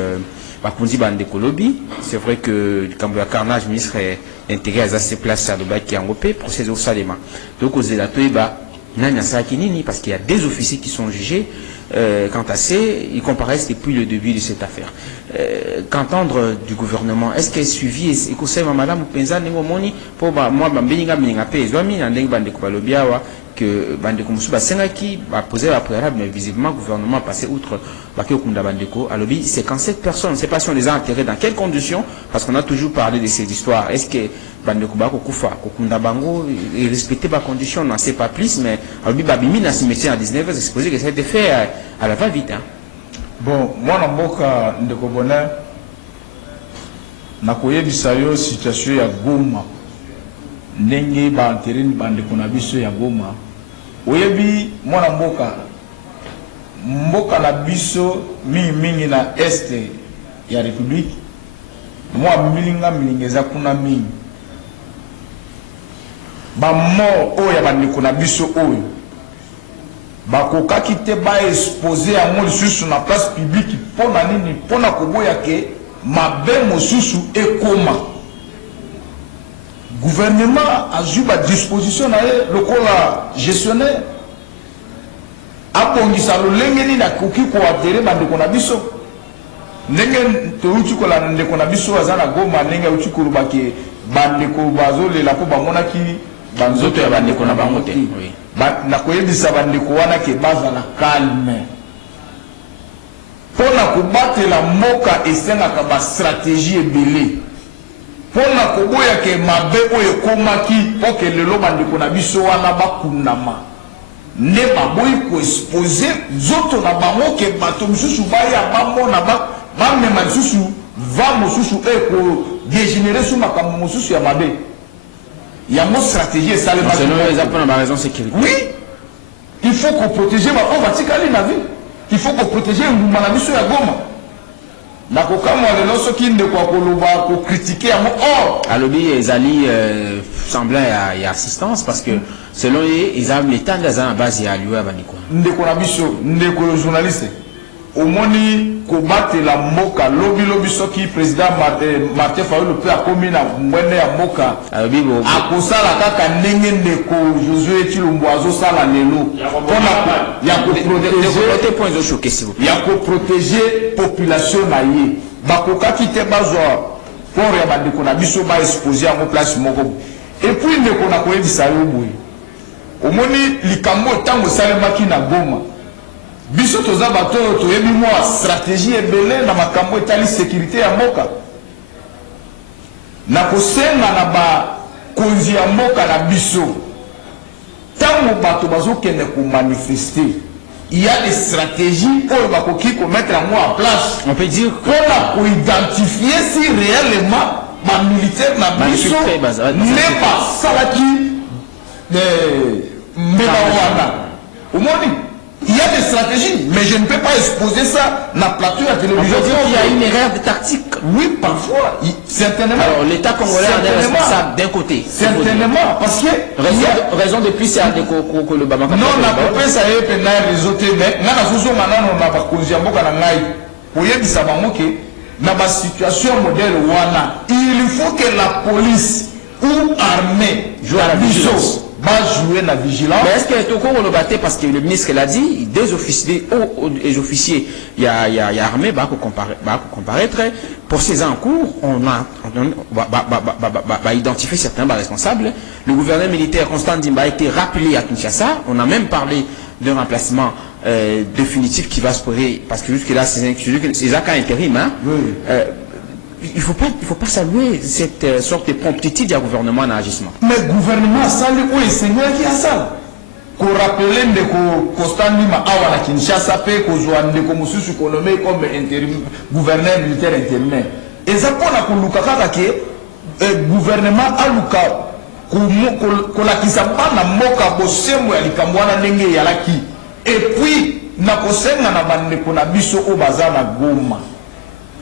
Bakundi Bandeko Lobby. C'est vrai que le carnage ministre est intégré à ces places à Loba qui est en OP, procès au Salema. Donc aux Zéla Toiba, Nanya Sakinini, parce qu'il y a des officiers qui sont jugés. Quant à ces, ils comparaissent depuis le début de cette affaire. Qu'entendre du gouvernement? Est-ce qu'elle est suivie? Et conseil madame Penza Nengomoni pour moi Bambeninga Meninga Pezwami, Nandeng Bandeko Balobiawa, que Bandeko Moussouba Sengaki va poser la préalable, mais visiblement le gouvernement a passé outre Bakio Kunda Bandeko. Alobi, c'est quand cette personne, je ne sais pas si on les a enterrés dans quelles conditions, parce qu'on a toujours parlé de ces histoires. Est-ce que Bandeko Bako Koufa, Kokunda Bango, et respecter les conditions, on n'en sait pas plus, mais Alobi Babimi dans ce métier à 19h, c'est supposé que ça a été fait à la va-vite. Hein. Bon, moi, dans mon cas, Ndeko Bonheur, nakoyebisa yo situation ya Goma. Ndenge ba enterrer Bandeko na biso ya Goma. Oyebi mwana mboka na biso mingi na este ya République. Moi milinga eza kuna mingi. Ba mort oyo Bandeko na biso oyo. Bakokaki te ba exposer yango lisusu na place publique pona nini pona koboya ke mabe mosusu ekoma. Gouvernement a eu à disposition le cola gestionnaire. Abongisa lolengeni na koki ko adere bandeko na biso. Ndenge to uti ko la ndeko na biso azana Goma ndenge uti ko rubake bandeko bazole la ko bamonaki banzoto ya bandeko na bango te. Na koyebisa bandeko wana ke bazala calme. Pona kobatela mboka esengaka ba stratégie ebele. Pona koboya ke mabe oyo komaki poke lelo bandeko na biso wana bakundama. Ne baboyi ko exposer zoto na bango ke bato mususu baya bamona ba mema mususu va mususu ko dégénérer sur makambo mususu ya mabe. Il y a une stratégie et ça les raison sécurité. Oui, il faut qu'on protège on va tirer la vie. Il faut qu'on protège le Manabiso à Goma. Nakokamo lelo soki ndeko akoloba ko critiquer à or. Alobi ezali semblant il y a assistance parce que selon ils ont l'état dans la base ya lieu abaniko. Ndeko na biso ndeko journaliste. omoni kobatela mboka lobi soki président Martin Fayulu pe akomi na mwene ya mboka akosala kaka ndenge ndeko Josué Tshilombo azosala lelo mpona ya koprotéger population na ye bakokaki te bazwa port ya bandeko na biso baexpose yango place moko epuis ndeko na koyebisa yo boye omoni likambo ntango esalemaki na Goma biso toza bato oyo toyebi mwa stratégie ebele na makambo etali sécurité ya mboka na kosenga na bakonzi ya mboka na biso ntango bato bazokende komanifeste il y a des stratégies oyo bakoki komettre yango en place on peut dire mpona koidentifier si réellement bamilitaire na biso nde basalaki mbeba wana omoni. Il y a des stratégies, mais je ne peux pas exposer ça dans le plateau de la télévision. On peut dire qu'il y a une erreur de tactique. Oui, parfois, certainement. Alors l'État congolais est responsable d'un côté. Certainement, parce que... Raison de plus, c'est que le Bamako... Non, la province a eu un réseau, mais on a pas causé un peu de naï. Pour y dire ça, dans la situation modèle Wana, il faut que la police ou l'armée joue à la vigilance. Va jouer la vigilance. Mais est-ce que Toko on le battait parce que le ministre l'a dit, des officiers, il y a armée, va comparaître. Pour ces en cours, on va identifier certains responsables. Le gouverneur militaire Constant Dimba a été rappelé à Kinshasa. On a même parlé d'un remplacement définitif qui va se poser, parce que jusque là, c'est un cas intérim. Hein? Oui. Il faut pas saluer cette sorte de promptitude du gouvernement en agissement. Mais le gouvernement, ça le Seigneur qui a ça. Qu'on rappelle que Constant Ndima awa na Kinshasa pe ko zoande ko mususu ko nommé comme intérim gouverneur militaire intérimaire. Et ça pour la koluka kaka ke gouvernement aluka ko la kisamba na moka bosembo ya likambo na ndenge ya laki. Et puis na kosenga na bande ko na biso o bazana Goma.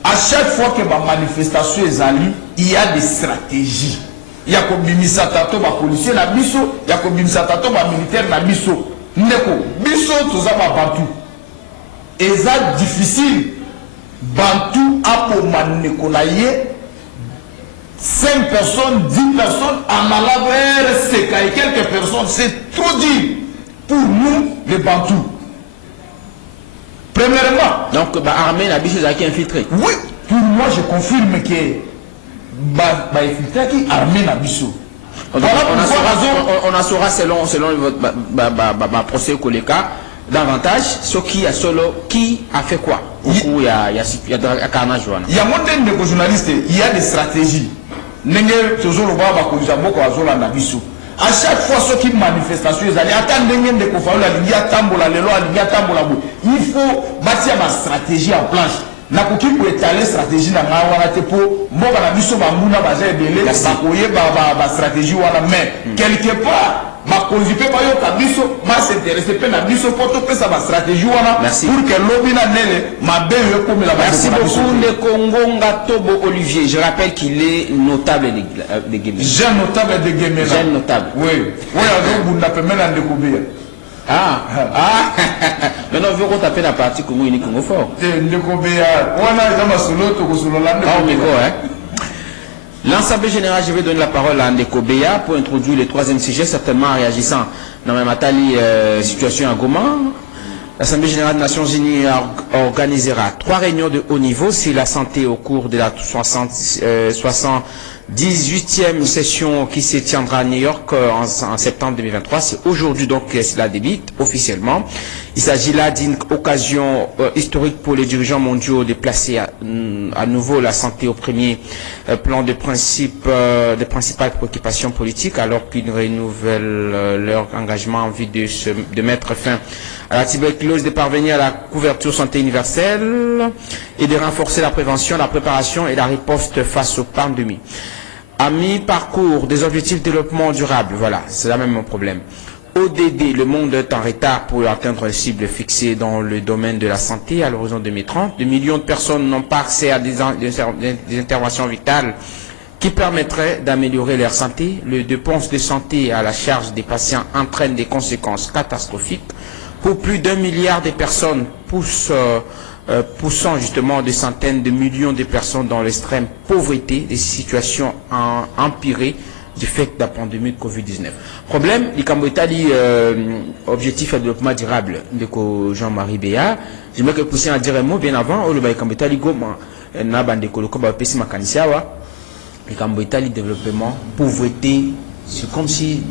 À chaque fois que ma manifestation est allée, il y a des stratégies. Il y a comme bimisa tato ba policier na biso, il y a comme bimisa tato ba militaire na biso. Ndeko, biso toza ba bantu. Et ça difficile. Bantu apo maneko na ye 5 personnes, 10 personnes en allant vers Seka et quelques personnes, c'est trop dur pour nous les Bantous. Premièrement, donc l'armée n'a pas qui infiltré. Oui, pour moi je confirme que infiltré qui armée n'a pas. On en saura selon votre procès Koleka davantage ce qui a solo qui a fait quoi. Il y a carnage. Il y a mon de journalistes, il y a des stratégies. N'engel toujours le baba ko jamboko azola na biso. À chaque fois ce qui manifestation ils allaient attendre de kofaula lingia tambola lelo lingia tambola bo. Il faut bâtir ma stratégie en place. Na koki ko étaler stratégie na nga wana te po mboka na biso ba muna ba za ebele ba koye ba stratégie wana mais quelque part ma konzipe ba yo ka biso ba s'intéresser pe na biso poto pe sa ba stratégie wana pour que lobby na nele ma be yo comme la ba. Merci beaucoup le Congo Ngatobo Olivier. Je rappelle qu'il est notable de Guémé. Jeune notable de Guémé. Jeune notable. Oui. Oui, avec Bunda Pemela Ndekobia. Ah. Maintenant, on veut taper la partie Congo unique Congo fort. L'Assemblée générale, je vais donner la parole à Ndeko Beya pour introduire le troisième sujet, certainement en réagissant dans la matali situation à Goma. L'Assemblée générale des Nations Unies organisera 3 réunions de haut niveau sur la santé au cours de la 18e session qui se tiendra à New York en septembre 2023. C'est aujourd'hui donc que cela débute officiellement. Il s'agit là d'une occasion historique pour les dirigeants mondiaux de placer à nouveau la santé au premier plan des principales préoccupations politiques alors qu'ils renouvellent leur engagement en vue de mettre fin à la tuberculose, de parvenir à la couverture santé universelle et de renforcer la prévention, la préparation et la riposte face aux pandémies. À mi-parcours des objectifs de développement durable, voilà, c'est là même mon problème. ODD, le monde est en retard pour atteindre les cibles fixées dans le domaine de la santé à l'horizon 2030. Des millions de personnes n'ont pas accès à des interventions vitales qui permettraient d'améliorer leur santé. Les dépenses de santé à la charge des patients entraînent des conséquences catastrophiques. Pour plus d'1 milliard de personnes poussent poussant justement des centaines de millions de personnes dans l'extrême pauvreté, des situations empirées du fait de la pandémie de Covid-19. Problème, les Cambodgiens objectif de développement durable de Jean-Marie Béa. J'aimerais que vous puissiez en dire un mot bien avant. Les Cambodgiens na bande koloko ba pesi makanisia wa les Cambodgiens développement pauvreté, c'est comme si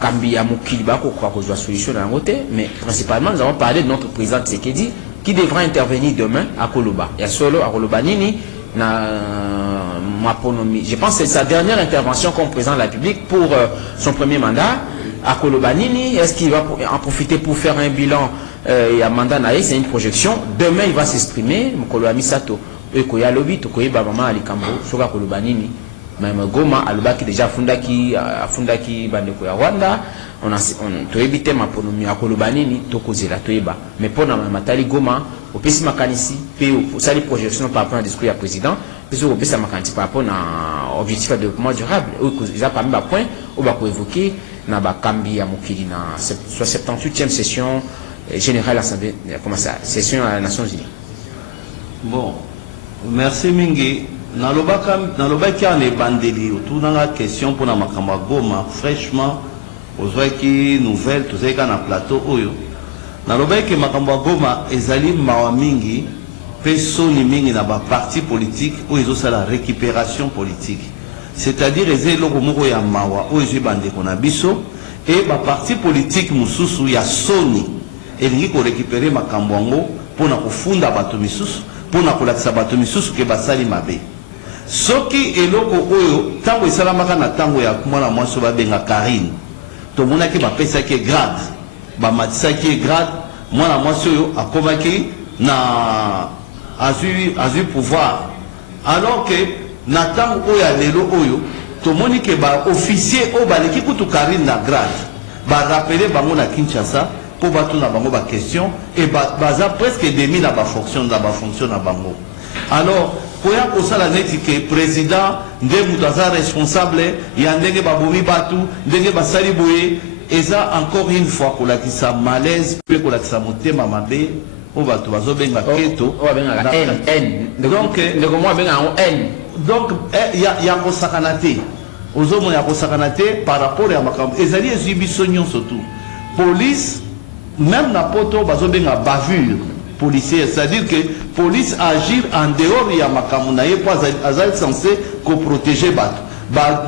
kambi ya mokili ba ko kwa ko solution na côté, mais principalement nous avons parlé de notre président Tshisekedi qui devra intervenir demain à Koloba. Il y a solo à Koloba nini na Maponomi. Je pense que c'est sa dernière intervention comme président de la République pour son premier mandat à Koloba nini. Est-ce qu'il va en profiter pour faire un bilan et un mandat naïe? C'est une projection. Demain il va s'exprimer Mokolo Misato et Koya Lobi to Koyeba Mama Alikambo sur Koloba nini. Même Goma alobaki déjà fundaki bandeko ya Rwanda on toyebite maponomi ya Koloba nini tokozela toyeba mais pona matali Goma opesi makanisi pe osali projection par rapport à discours ya président puis opesa makanisi par rapport à objectif de développement durable ils parmi ba point on va évoquer na ba kambi ya mokili na 78e session générale assemblée comment ça session à Nations Unies. Bon, merci mingi. Nalobaki en ebandeli autour de la question pour la makamba Goma fraîchement ozwaki nouvelle tozeka na plateau oyo nalobaki makamba Goma ezali mawa mingi pe soni mingi na ba parti politique oyo ezosala récupération politique, c'est-à-dire ezelo moko ya mawa oyo ezibande kona biso et ba parti politique mususu ya soni elingi ko récupérer makambo ngo pona kufunda bato misusu pona kolakisa bato misusu ke basali mabe. Soki eloko oyo tango esalamaka na tango ya mwana mwasi babenga Karine tomonaki bapesaki grade bamatisaki grade mwana mwasi oyo akomaki na azui pouvoir, alors que na tango oyo ya lelo oyo tomoni ke baofficier oyo baleki kutu Karine na grade barapele bango na Kinshasa po batuna bango baquestion et baza presque demi na bafonction na bango. Alors koya kosala neti ke président nde mutu aza responsable ya ndenge babomi batu ndenge basali boye eza encore une fois kolakisa malaise pe kolakisa motema mabe o batu bazobenga keto donc ya kosakana te ozomona ya kosakana te par rapport ya makambo ezali ezwi biso nyonso tu police même na poto bazobenga bavure policier, c'est-à-dire que police agir en dehors ya makambo na ye po azali censé ko protéger bato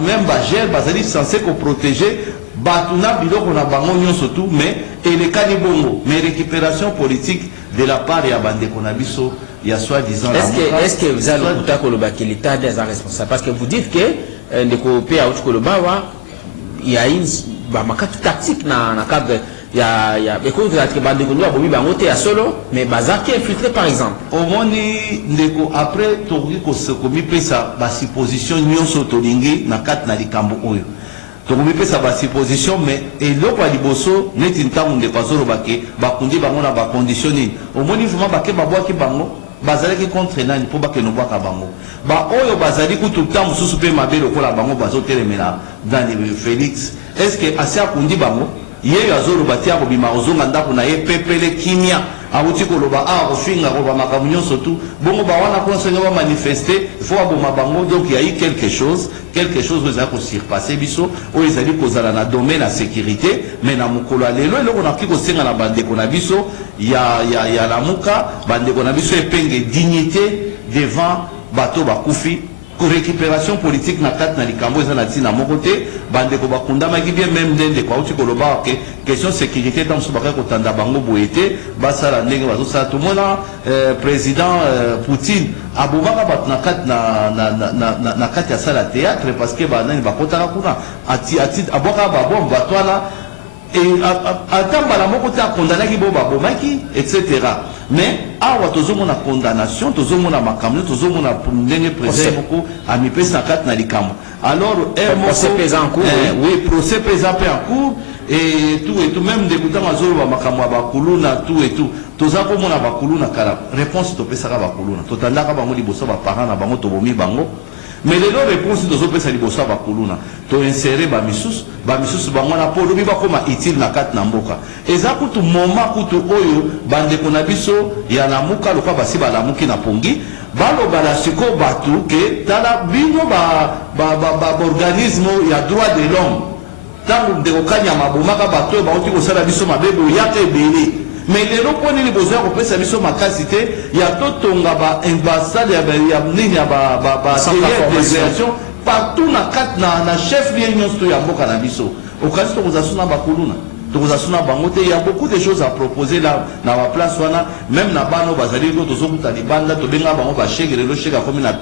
même bagel bazali censé ko protéger bato na biloko na bango nyonso tout mais elekani bongo mais récupération politique de la part ya bandeko na biso ya soi-disant est-ce que vous allez kuta koloba que l'état des responsables parce que vous dites que ndeko pe a koloba wa il y a une makatu tactique na cadre ya écoute que bandeko ndo abomi bango te ya solo mais bazaki infiltré par exemple omoni ndeko après toki ko sekomi pesa ba supposition nyonso tolingi na kat na likambo oyo tokomi pesa ba supposition mais eloko liboso neti ntango ndeko azolobaki bakundi bango na ba condition nini omoni vraiment bake babwaki bango bazalaki contre nani po bakeno bwaka bango ba oyo bazali kutu ntango mosusu mpe mabe lokola bango bazotelemela dans Félix est-ce que asi akundi bango ye azoloba tia kobima ozonga ndako na ye pepele kimia awuti koloba kofinga koba makambo nyonso tu bongo bawana konsenga ba manifester faut aboma bango donc il y a eu quelque chose oyo ezali kosurpasser biso oyo ezali kozala na domaine ya sécurité mais na mokolo ya lelo eloko nakoki kosenga na bandeko na biso ya lamuka bandeko na biso epenge dignité devant bato bakufi récupération politique na kat na likambo eza na tina moko te bandeko bakundamaki bien même ndende kwa uti koloba ke question sécurité dans so bakako tanda bango boyete basala ndenge bazosala tomona président Poutine abomaka bat na kat na kat ya sala théâtre parce que banani bakotaka kuna ati aboka babom batwana et atambala moko ta condamnaki bo babomaki etc. mais awa tozomona condamnation tozomona makambo tozomona ndenge président moko amipesa kat na likambo alors procès pesant en cours oui procès pesant en cours et tout même ndekuta mazolo makambo bakuluna tout et tout toza komona bakuluna kala réponse topesaka bakuluna totandaka bango liboso ba parents na bango tobomi bango mais les réponses de zopé ça libosa ba kuluna to insérer ba misusu bango na polo bi ba koma utile na kat na mboka eza kutu moment kutu oyo bande kona biso ya na muka loka basi ba la muki na pongi balo bala siko batu ke tala bino ba organisme ya droit de l'homme tangu de kokanya mabomaka bato ba oti ko sala biso mabebo yake belé mais les reprenez les besoins au pèse mission ma qualité il y a tout tonga ba ambassade ya nini ya ba délégation partout na kat na chef lieu nyonso ya mboka na biso okasi to kozasuna ba kuluna to kozasuna bango te il y a beaucoup de choses à proposer là na ba place wana même na bano bazali ko to zokuta libanda to benga bango ba shegere lo shega komi na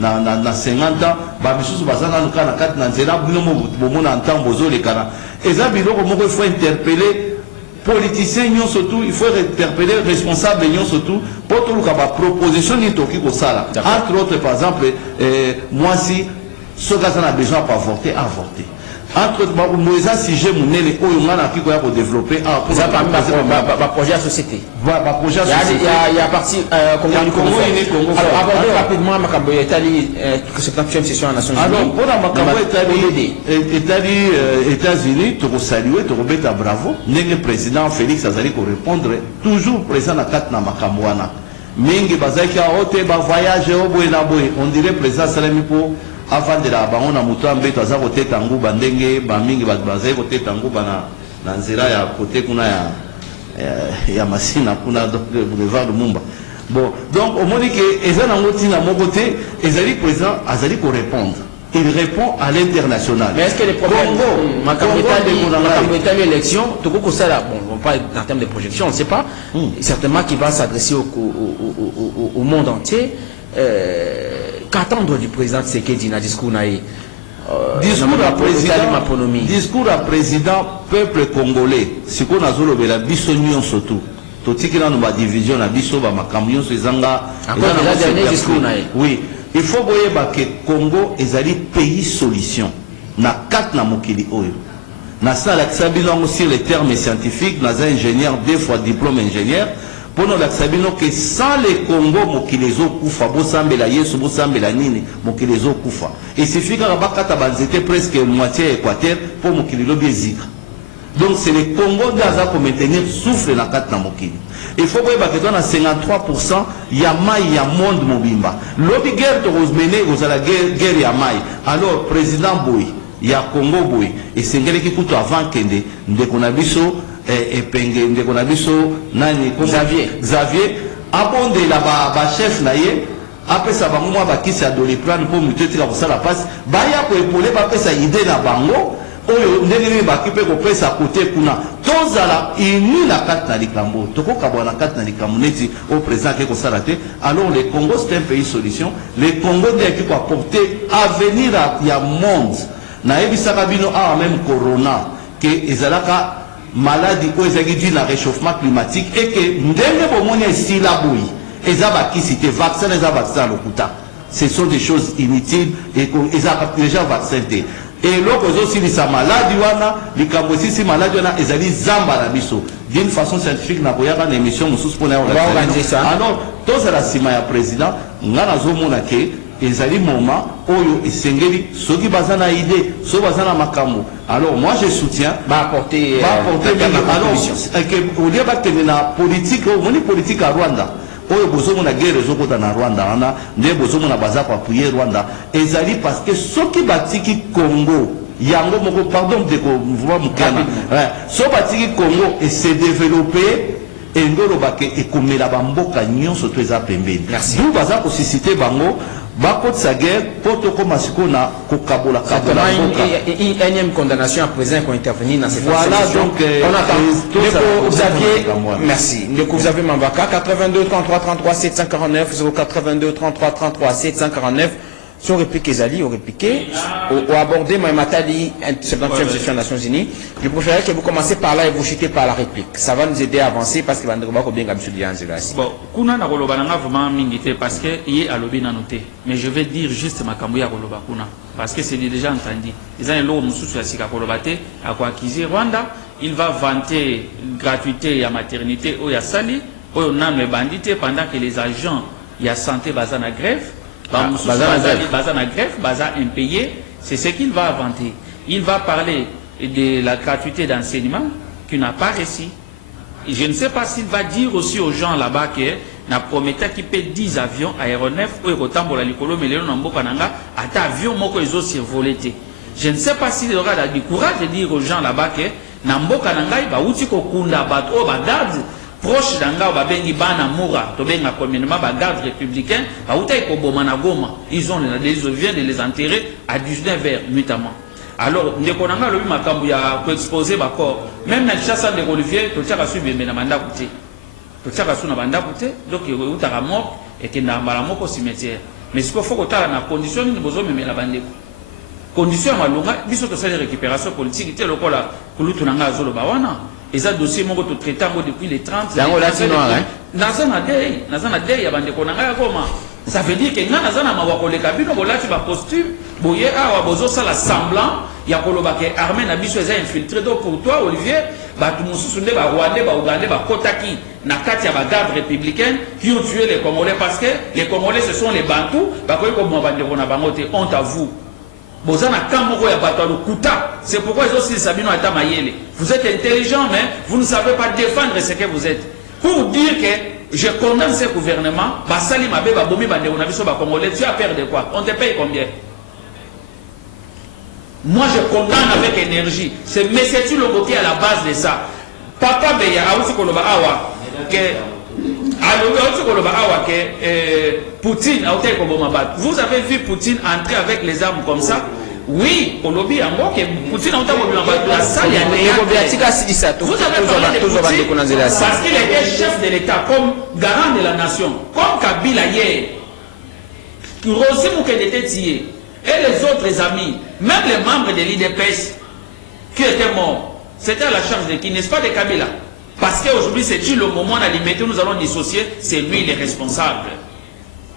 50 ans ba bisusu bazana nuka na kat na nzela bino mo bomona ntambo zo lekana eza biloko moko faut interpeller politiciens surtout il faut interpeller responsables surtout pour tout le cas proposition ni toki ko sala entre autres par exemple moi si ce gars a besoin pour avorter entre autres moi si j'ai mon nez oyo ngana ki ko ya ko développer ça pas projet à société projet à société il y a parti Congo alors abordez rapidement makambo etali que cette 30e session à Nations Unies alors pour la makambo etali États-Unis to saluer to beta bravo ndenge président Félix azali ko répondre toujours présent na kat na makambo wana mingi bazaki a ote ba voyage au boina boy on dirait président salami pour avant de la bango na muto ambeto aza koteta nguba ndenge ba mingi bazali koteta nguba na nzira ya kote kuna ya masina kuna boulevard de Mumba bon donc au monique eza na ngoti na mon côté ezali président azali ko répondre il répond à l'international. Mais est-ce que les problèmes de l'élection, tout ça là, bon, pas en termes de projection, on ne sait pas, certainement qu'il va s'adresser au monde entier. Qu'attendre du président Tshisekedi dans discours discours à président peuple congolais, ce qu'on a zolo la bisognon surtout. Totiki na no division na biso ba makamyo so ezanga oui. Il faut voir que Congo est pays solution. Na quatre na mokili oyo. Na ça l'axabino sur les termes scientifiques, na ingénieur 2 fois diplôme ingénieur. Pour nous l'axabino que sans les Congo mokili zo kufa bo sambela yesu bo sambela nini mokili zo kufa. Il suffit que bakata banzete presque moitié équateur pour mokili lo bezika. Donc c'est les Congo d'aza pour maintenir souffle na quatre na mokili. Il faut voir que dans 53% il y a maille, il y a monde mobimba. Lobby guerre de Rosmene, vous avez la guerre ya maille. Alors président Boy, il y a Congo Boy et c'est ngeli qui coûte avant kende ndekonabiso et penge ndekonabiso nani Xavier abonde la ba chef naie après ça bango moi ba kisi adoli plan pour muter tika ko sala passe ba ya ko épauler ba pesa idée na bango oyo ndenge bakipe ko pesa côté kuna tozala ini la carte na likambo toko kabona carte na likambo neti au président ke ko salate alors le Congo c'est un pays solution le Congo n'est qui peut apporter avenir ya monde na ebisaka bino a même corona que ezalaka maladie ko ezaki dû na réchauffement climatique et que ndenge bomoni ici la boui ezaba ki cité vaccin lokuta ce sont des choses inutiles et ezaba déjà vacciné. Et l'autre aussi, sa maladie, si maladie, ils zamba la biso. D'une façon scientifique, n'a pas une émission, nous pour organiser ça. Alors, tous la sima ya président, nous avons ils allaient moment, oyo, et sengeli, ceux qui basent na idée, ceux qui basent na makamo. Alors, moi, je soutiens. Apporter, alors, au lieu de la politique, on est politique à Rwanda. Oyo bozomo na guerre ezokota na Rwanda wana nde bozomo na baza kwa appuyer Rwanda ezali parce que soki batiki Congo yango moko pardon de ko mvuma mukana so batiki Congo et se développer et ndolo bake ekomela bamboka nyonso to eza pembeni d'où baza ko susciter bango bakot sa guerre poto ko masiko na ko kabola une énième condamnation à présent qu'on intervenir dans cette voilà donc on attend Xavier merci vous avez Mambaka 82 33 33 749 082 33 33 749 sur réplique Ezali, au répliqué, ou aborder Matali, 70e session des Nations Unies. Je préférerais que vous commencez par là et vous chutez par la réplique. Ça va nous aider à avancer parce que va nous bien comme celui-là. Bon, kuna na kolobananga vraiment mingité parce que y a lobby na noté. Mais je vais dire juste ma kambuya koloba kuna parce que c'est déjà entendu. Ils ont l'eau mususu ya sika kolobate à quoi acquérir Rwanda, il va vanter gratuité à maternité ou ya sali ou na me bandité pendant que les agents ya santé bazana grève. Baza na greffe, Baza impayé, c'est ce qu'il va inventer. Il va parler de la gratuité d'enseignement qu'il n'a pas réussi. Je ne sais pas s'il va dire aussi aux gens là-bas que na promettait qu'il paie 10 avions aéronefs ou ekotambola likolo melelo na mboka nanga ata avion moko ezo survoler. Je ne sais pas s'il aura du courage de dire aux gens là-bas que na mboka nanga ba uti ko kunda bato ba garde proche d'anga ba bengi bana moura to benga communément ba garde républicain ba uta ko boma na Goma. Ils viennent de les enterrer à 19h notamment. Alors, nous avons vu makambu ya exposer ba corps. Même na Kinshasa de Olivier, to tshaka su bembe na manda kuté. To tshaka su na manda kuté, donc il y a mort et que na mbala moko cimetière. Mais ce qu'il faut que na condition ni bozo meme la bande. Condition malunga, biso to sala récupération politique té lokola kulutu nanga azolo ba wana. Eza dossier moko to traiter depuis les 30. Dango la tinoa hein. Nazana day ya bande ko nanga ya Goma. Ça veut dire que ngana zana mawakole kabino bolati ba costume boye awa bozo sala semblant ya koloba ke armée na biso eza infiltré. Donc pour toi Olivier batu mususu nde ba Rwandais ba Ougandais ba kotaki na kati ya ba garde républicaine qui ont tué les Congolais parce que les Congolais ce sont les Bantous ba koyi ko mwabande kona bangote honte à vous. Bozana kamoko ya bato kuta. C'est pourquoi ils ont aussi sabino ata mayele. Vous êtes intelligent mais vous ne savez pas défendre ce que vous êtes. Pour dire que je condamne ce gouvernement, Basali Mabé, Babomi, Bandéonabiso, Congolais, tu as peur de quoi? On te paye combien? Moi je condamne avec énergie. C'est M. Tulongo qui est à la base de ça. Papa Beya, Poutine, vous avez vu Poutine entrer avec les armes comme ça? Oui, au lobby en gros, Poutine a la salle. Vous avez parlé de Poutine parce qu'il était chef de l'État, comme garant de la nation, comme Kabila hier. Rossi Moukele était tiré. Et les autres amis, même les membres de l'IDPS qui étaient morts, c'était à la charge de qui, n'est-ce pas, de Kabila? Parce qu'aujourd'hui, c'est le moment à limiter, nous allons dissocier, c'est lui le responsable.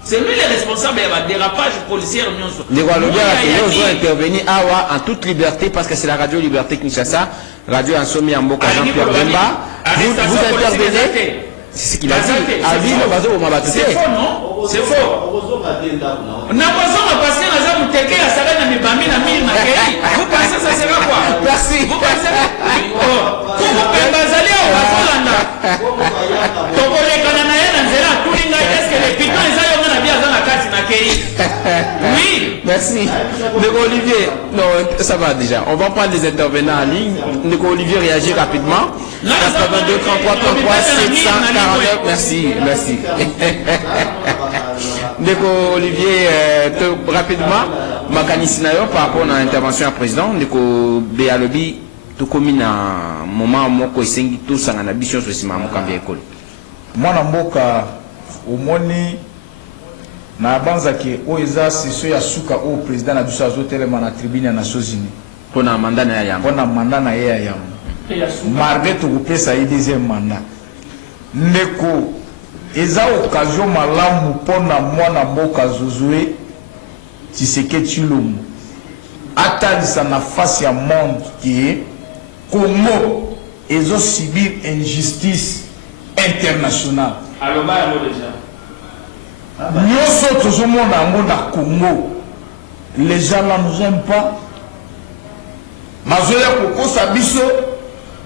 C'est lui le responsable de dérapage policier. Les Wallobiens ont intervenu en toute liberté parce que c'est la radio Liberté Kinshasa, radio Ansomi Amboka Jean-Pierre Bemba. Vous intervenez. C'est ce qu'il a dit. C'est faux, non? C'est faux. Vous pensez que ça sera quoi? Merci. Vous pensez oui. Merci. Ndeko Olivier, non, ça va déjà. On va prendre les intervenants en ligne. Ndeko Olivier réagit rapidement. 82 33 33 749. Merci, merci. Ndeko Olivier, rapidement, Makanisinayo par rapport à l'intervention du président, Ndeko Béalobi, tout comme un moment moko isengi tout ça en ambition sur ce moment quand école. Moi na mboka omoni na banzaki oiza session ya suka au président na biso azotelema na tribune ya Nations Unies pona mandat na ya pona mandat na ye ya yamu marbe to kopesa ye deuxième mandat ndeko eza occasion malamu pona mwana mboka Zozue Tshisekedi Tshilombo atalisa na face ya monde qui Congo ezo subir injustice internationale. Alors déjà nous sommes au Congo. Les gens ne nous aiment pas. Mazoya Koko Sabiso,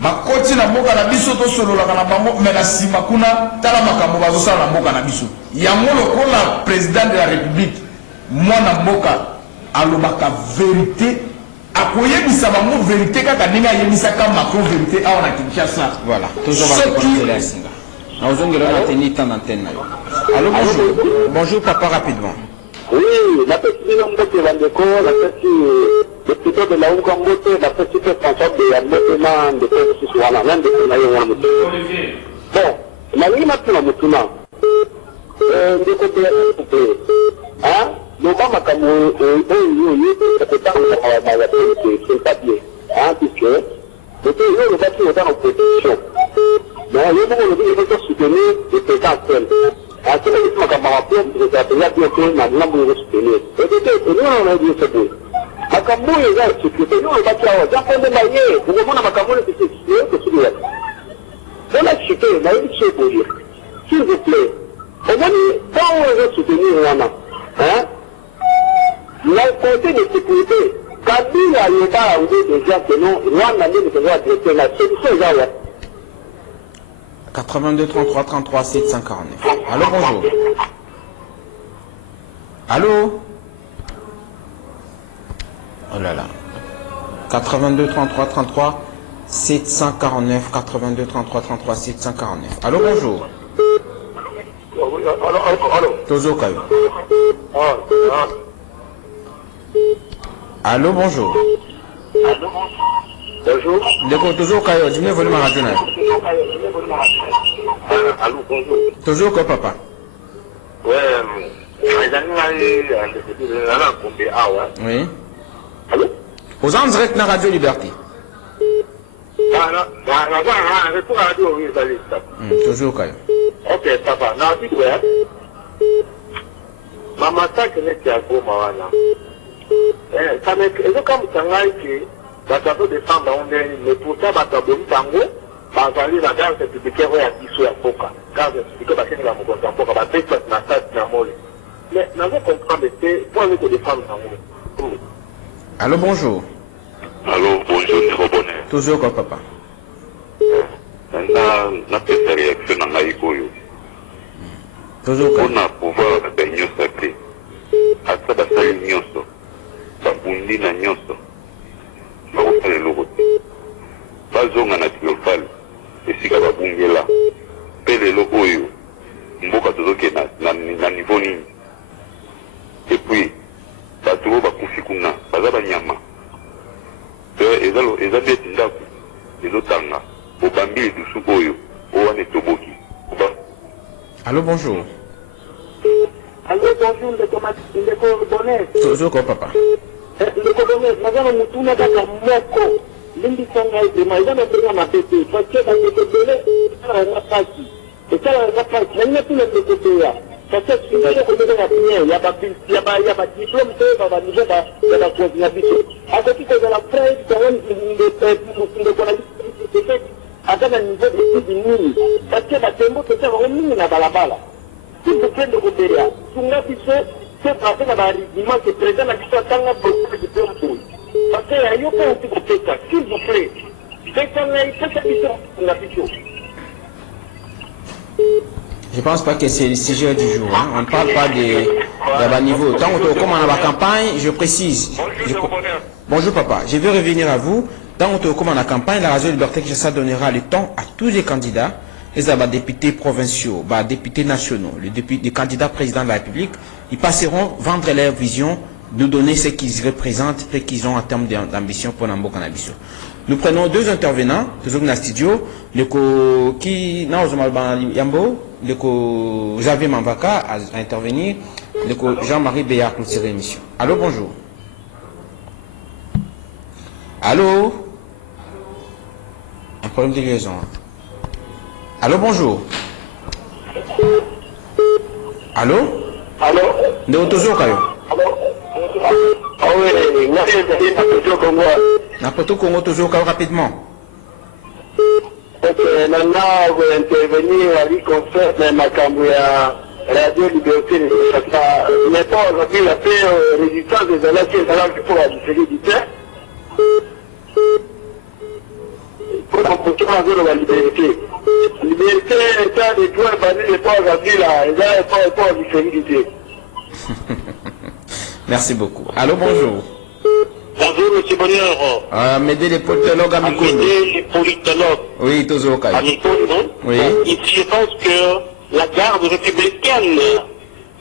Makoti na Moka na biso to solo la Kanabamo, mais la Simakuna, Talamakamo Bazosa na Moka na biso. Yamolo Kola, président de la République, moi na Moka, alobaka vérité. Akoye bisabamo vérité kaka ninga yemisaka Macron vérité a na Kinshasa. Voilà, toujours va Allô, bonjour. Bonjour, papa, rapidement. Oui, la petite Mbote Vandeko, la petite député de la Ougambote, la petite responsable de l'amendement de Pessis Wana, même de Naïwan. Bon, la ligne maintenant, maintenant. Ndeko Béa, hein? Nous sommes à Cameroun, c'est pas bien. Hein, puisque le pays est battu autant en protection. Mais il faut soutenir le président actuel. À ce moment-là, je vais soutenir. Et nous, on a dit ce que. Makambo est là, sécurité. Nous, on va dire, j'apprends de mailler. Pour le moment, Makambo est sécurité, que tu dois. Dans la chute, il y a une chose pour dire. S'il vous plaît, au moins, quand on veut soutenir, hein, déjà que non, Rwanda n'est pas directeur la solution est là. 82 33 33 749. Allô, bonjour. Allô? Oh là là. 82 33 33 749. 82 33 33 749. Allô, bonjour. Allô. Tozo Kayo. Allô, bonjour. Bonjour. Ndeko Tozo Kayo, dis-moi volume à radio. Allô, bonjour. Tozo Kayo, papa. Ouais, Oui. allô? Aux en direct dans Radio Liberté. Tozo Kayo. Ok, papa. Now, this way. Mama take ne kia goma wana. Kame ezo kama tangaiki batato descendre on est mais pour ça batabo ntango bazali la garde républicaine ya biso ya poka. Garde républicaine bakeni la mokonza poka ba tete na tête na mole. Mais nazo comprendre que pour aller défendre nango. Allô, bonjour. Allô, bonjour, Niro Bonnet. Tozo Kayo, papa. Na pesa réaction na ngai koyo. Tozo Kayo. On a pouvoir de nyonso te. Ata basali nyonso. Babundi na nyonso. Bakosala eloko te. Bazonga na triomphal. Esika babungela. Mpe lelo oyo. Mboka tozoke na niveau nini. Et puis, bato oyo bakufi kuna. Baza banyama. Eza beti ndako. Ezotanga. Obambi etusu oyo. Owane toboki. Allô, bonjour. Allô, bonjour, le Bonnet. Tozo Kayo, papa. Le Bonnet, madame Mutuna kaka moko. Lindi sanga ide maizana tena na tete. Parce que dans le tete, ça na pasi. Et ça na pasi, mais n'a plus le tete ya. Parce que si vous avez bien, il y a pas diplôme de ba niveau ba la coordination. À côté de la presse, quand même de la atteindre un niveau de plus parce que la tembo que ça va remonter na balabala. Si vous prenez le Gobéria, si vous avez c'est passé dans l'arrivement que présent la question tanga beaucoup de tempo. Parce qu'il y a eu pas aussi de péta, s'il vous plaît. C'est quand même cette question la question. Je pense pas que c'est le sujet du jour. Hein. On ne parle pas de bas niveau. Tant qu'on commence la campagne, je précise. Bonjour papa, je vais revenir à vous. Tant qu'on commence la campagne, la Radio Liberté Kinshasa donnera le temps à tous les candidats, les députés provinciaux, les députés nationaux, les candidats présidents de la République. Ils passeront vendre leur vision, nous donner ce qu'ils représentent et qu'ils ont en termes d'ambition pour Nambo Cannabis. Nous prenons deux intervenants, toujours dans le studio, qui Yambo, le Javier Mambaka à intervenir, le Jean-Marie Béard pour cette émission. Allô, bonjour. Allô? Un problème de liaison. Allô, bonjour. Allô? Allô? Nous toujours Kayo. Ah oui, merci de Congo. N'importe Congo toujours Kayo rapidement. Ok, maintenant, vous intervenir à lui concerne ma caméra Radio Liberté. Ce n'est pas aujourd'hui la paix résistance des élèves qui pour la difficulté. Pour comporter la liberté. Liberté, état de droit, basé pas aujourd'hui là, ils n'ont pas de difficulté. Merci beaucoup. Allô, bonjour. Bonjour, M. Bonheur. M'aider les politologues à Mikono. M'aider les politologues. Oui, toujours Kayo. À Mikono. Oui. Ici, je pense que la garde républicaine,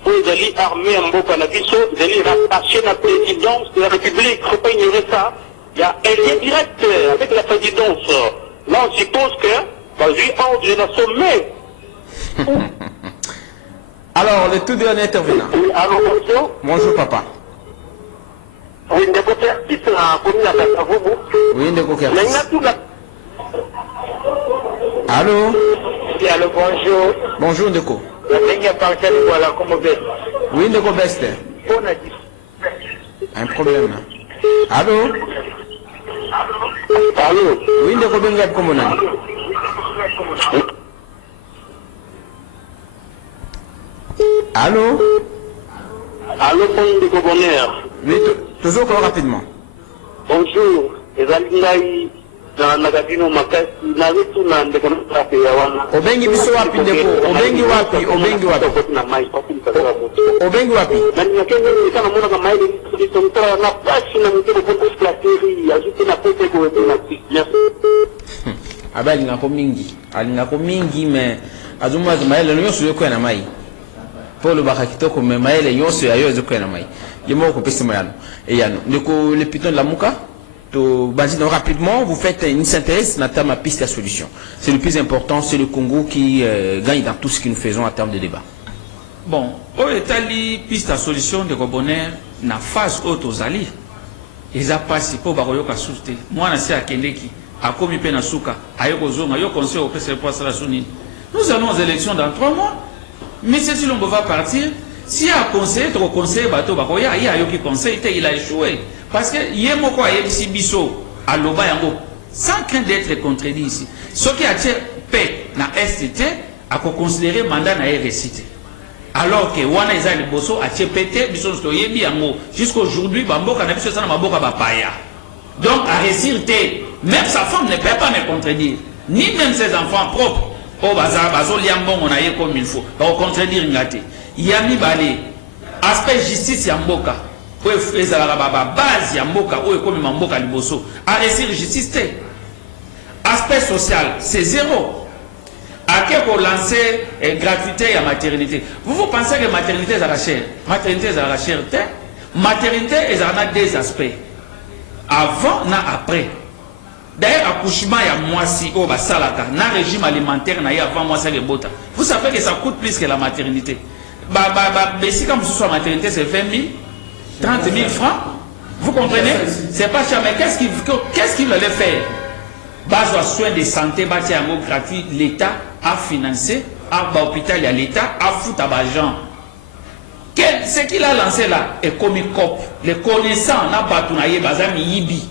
pour les alliés armés en Mboka Nabiso, les alliés rattachés à la présidence de la République, il ne faut pas ignorer ça. Il y a un lien direct avec la présidence. Là, on suppose que, dans une ordre de la sommet. Alors, le tout dernier intervenant. Oui, alors, bonjour. Bonjour, papa. Oui, il y a un artiste à commune à Kassavobo. Oui, Ndeko Mais il y a Kertis. tout là. Allô? Oui, alors, bonjour. Bonjour, Ndeko. La dernière partie, voilà, comment vous êtes. Oui, Ndeko Beste. On a dit. Un problème. Allô? Allô? Oui, Ndeko Bengab Komonani. Allô? Allô, bonjour, Bonheur. Oui, toujours Kayo rapidement. Bonjour. ezali na kabino makasi na vitu na ndeko na ya wana obengi biso wapi ndeko obengi wapi na mai papi mtaka moto obengi wapi na nyakenye ni kana mona kama ile tulitomtoa na pasi na mtego kwa plateri ajute na pote kwa na aba alingako mingi me azuma maele nyonso yoko na mai polo baka kitoko me maele nyonso ya yo yoko na mai yemo ko pesi mayano e yano ndeko le piton la muka to basino rapidement vous faites une synthèse na terme piste à solution. C'est le plus important, c'est le Congo qui gagne dans tout ce que nous faisons en termes de débat. Bon, au Italie piste à solution de bonheur na phase haute aux alliés. Ils a passé pour baroyoka souté. Moi na se akendeki akomi pe na suka ayoko zonga yo conseil au PC pour la sunni. Nous allons aux élections dans 3 mois. Mais si l'on va partir, si un conseil, trop conseil bateau baroya, il y a qui conseil il a échoué. Parce que Yemoko a été biso à l'Oba Yango, sans crainte d'être contredit ici. Ce qui a été paix na STT, a considéré mandat na RCT. Alors que Wana Isa le Bosso a été pété, biso Stoyebi Yango, jusqu'aujourd'hui, Bamboka n'a pas Maboka Bapaya. Donc, à réciter, même sa femme ne peut pas me contredire, ni même ses enfants propres. Oh, Bazo Liambon, on a eu comme il faut. Pour contredire Ngate. Yami Bale, aspect justice Yamboka. Où est la base Yamboka, où est comme Mamboka Liboso. À réussir justice, aspect social, c'est zéro. À quel point lancer gratuité à maternité. Vous pensez que maternité est à la chair? Maternité est à la chair. Maternité est à deux aspects. Avant et après. D'ailleurs, accouchement, il y a moisi au basalaka. Dans le régime alimentaire, il y a avant moisi de bota. Vous savez que ça coûte plus que la maternité. Mais si comme ce soit maternité, c'est 20 000, 30 000 francs. Vous comprenez? C'est pas cher. Mais qu'est-ce qu'il allait faire? Base de soins de santé, bâti un mot gratuit, l'État a financé, à l'hôpital, il y a l'État, à foutre à gens. Ce qu'il a lancé là est comme une COP. Les connaissants, n'a pas tout naïe, bazami yibi.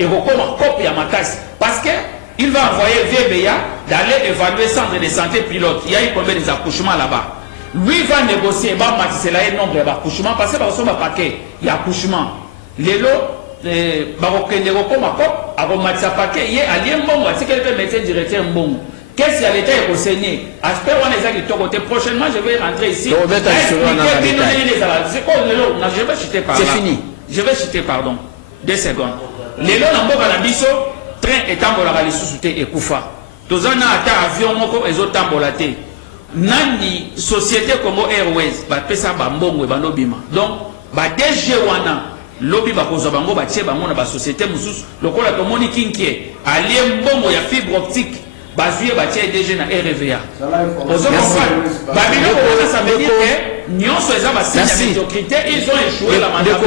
Et comme COP et Amakas. Parce qu'il va envoyer VBA d'aller évaluer le centre de santé pilote. Il y a eu combien d'accouchements là-bas. Lui va négocier, il va matcher là un nombre d'accouchements. Parce que par un paquet, il y a accouchement. Les lots, il y a un paquet, il y a un bon, c'est qu'elle peut mettre directeur bon. Qu'est-ce qu'il y a l'État est conseillé? Aspect on est à côté. Prochainement, je vais rentrer ici. Je vais chuter par là. C'est fini. Je vais chuter, pardon. 2 secondes. Les lots dans le biso, train et tambola les sous-soutés et koufa. Tous en a avion moko et autres tambolaté. Nani société comme Airways, bah pesa bambongo et banobima. Donc, bah DG wana. Lobi bakoza bango batie bango na ba société mususu lokola to moni kinkie aliem mbongo ya fibre optique bazuye batie DG na RVA. Ozo comprendre babino ko ça veut dire que nyonso eza ba signe de médiocrité, ils ont échoué la mandat.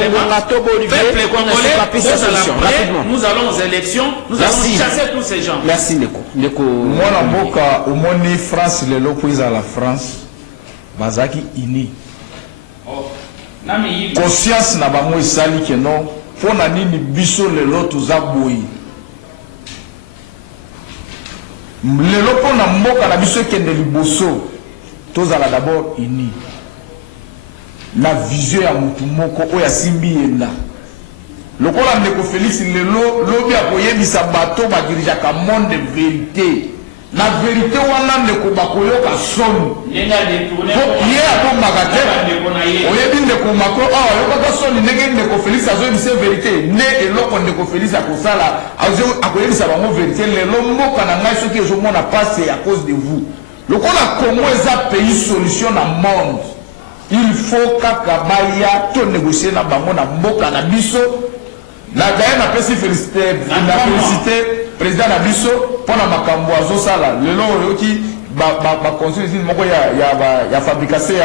Nous allons aux élections, nous allons chasser tous ces gens. Merci Ndeko. Moi la mboka au moni France le lopoise à la France bazaki ini. Conscience na bango esali ke non pona nini biso lelo toza boyi lelo pona mboka na biso kende liboso tozala d'abord ini na vision ya mutu moko oyo asimbi yenda lokola ndeko Félix lelo lobi akoyebisa bato badirijaka monde de vérité na vérité wana ndeko bakoyoka soni ye atomaka te oyebi ndeko mako awa yokaka soni ndenge ndeko Félix azoyebisa vérité nde eloko ndeko Félix akosala akoyebisa bango vérité lelo mboka na ngai soki ezomona pase à cause de vous lokola Congo eza pays solution na monde il faut kaka baya to négocier na bango na mboka na biso na d'ailleurs na pesi félicité président na biso pona makambo azosala lelo oyoki ba construire moko ya fabrication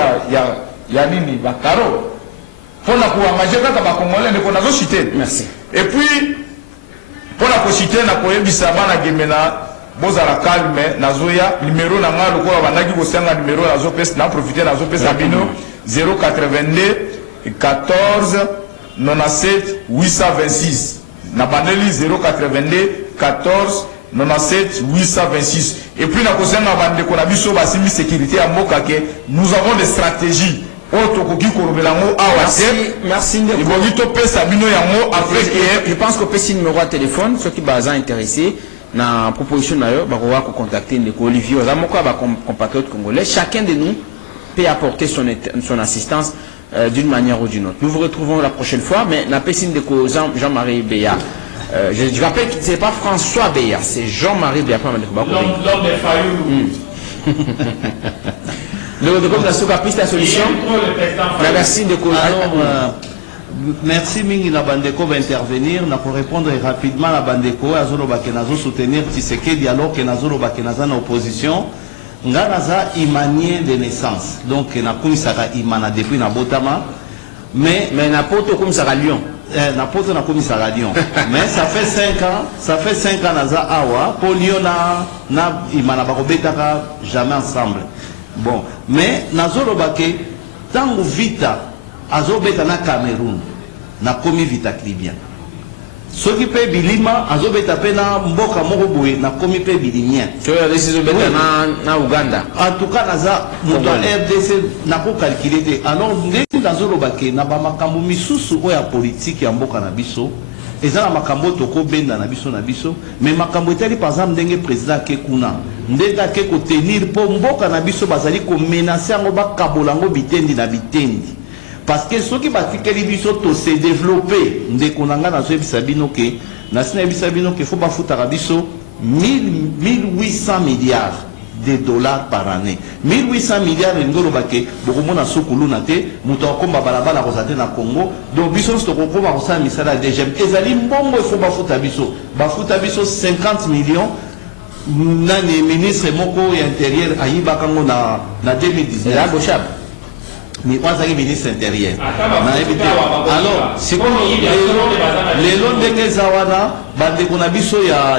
ya nini ba caro pona ko engager kaka ba congolais ndeko nazo citer. Merci. Et puis pona ko citer na koyebisa bana gemena bozala calme nazoya numéro na nga lokola bandaki kosenga numéro nazo pesa na profiter nazo pesa bino 082 14 97 826 na bandeli 082 14 97 826 et puis na kosenga bande ko na biso basimbi sécurité ya mboka ke nous avons des stratégies Merci. Je pense que petit numéro à téléphone, ceux qui sont intéressés, dans la proposition d'ailleurs, on va contacter Olivier, compatriote congolais. Chacun de nous peut apporter son assistance d'une manière ou d'une autre. Nous vous retrouvons la prochaine fois, mais la piscine de Jean-Marie Béa. Je rappelle que ce n'est pas François Béa, c'est Jean-Marie Béa. L'homme des Fayoulou. Comme la sous-capiste la solution. Merci de merci mingi na bandeko va intervenir na pour répondre rapidement à bandeko azolo bakenazo soutenir Tshisekedi alors que nazolo bakenaza na opposition nga naza imanien de naissance donc na kumisaka imana depuis na botama mais na poto comme ça à Lyon na poto na kumisaka Lyon mais ça fait 5 ans naza awa pour Lyon na imana bakobetaka jamais ensemble bon mais nazolo bake tango vita azobeta na Cameroun na komi vita libyen soki pe bilima azobeta pe na mboka moko boye na komi pe bilimien na Uganda en tout cas naza muto RDC na ko calculer te alors ndenge nazoloba ke na ba makambo misusu oya politique ya mboka na biso eza na makambo toko benda na biso mais makambo etali par exemple ndenge président ke kuna ndenge ke ko tenir po mboka na biso bazali ko menacer ngo bakabolango bitendi na bitendi parce que ceux qui batikeli biso to se développer ndeko nanga na zo bisabino ke na sina bisabino ke faut bafutaka biso 1800 milliards de dollars par année 1800 milliards ngolo bake bokomona sukulu na te muto akomba balabala kozate na Congo donc biso to kokoma kosala misala DGM ezali mbongo il faut bafuta biso 50 millions nani ministre moko ya intérieur ayiba kango na 2019 la bochab mais on a ministre intérieur. Alors, si on les longs de Zawana, bande qu'on a biso ya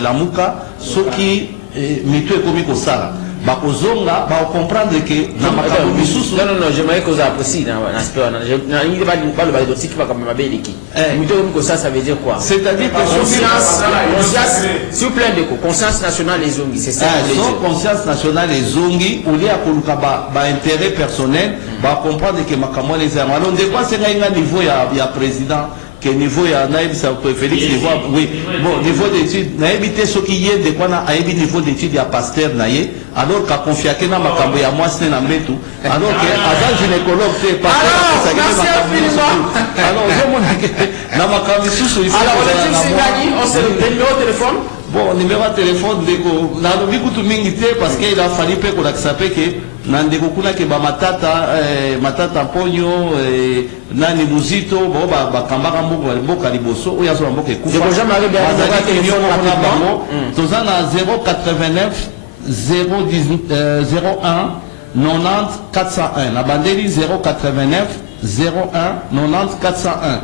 la muka, ce qui mitu est comme ça. Bakozonga, ba comprendre que na makabu bisusu. Non, j'aimerais que vous appréciez dans l'aspect. Il n'y a pas le balistique qui va comme ma belle équipe. Mitu comme ça, ça veut dire quoi? C'est-à-dire que conscience, s'il vous plaît, conscience nationale et zongi, c'est ça. Conscience nationale et zongi, au lieu à ba intérêt personnel, ba comprendre que makamu les armes. Alors, de quoi c'est un niveau ya président? Que niveau ya naïb ça peut Félix niveau oui bon niveau d'études naïbité ce qui est de quoi na aïbi niveau d'études ya pasteur naïe alors qu'a confié que na makambo ya moi c'est na mbetu alors que agent gynécologue c'est pasteur ça que alors je montre na makambo sous alors on s'est le numéro de téléphone bon numéro de téléphone ndeko na lobi kutu mingi te parce que il a fallu pe ko laksape que na ndeko kuna ke ba matata ponyo nani muzito bo ba kambaka mboka liboso oya so mboka ekufa je jamais arrivé à téléphone rapidement tozana 089 01 90 401 na bandeli 089 01 90 401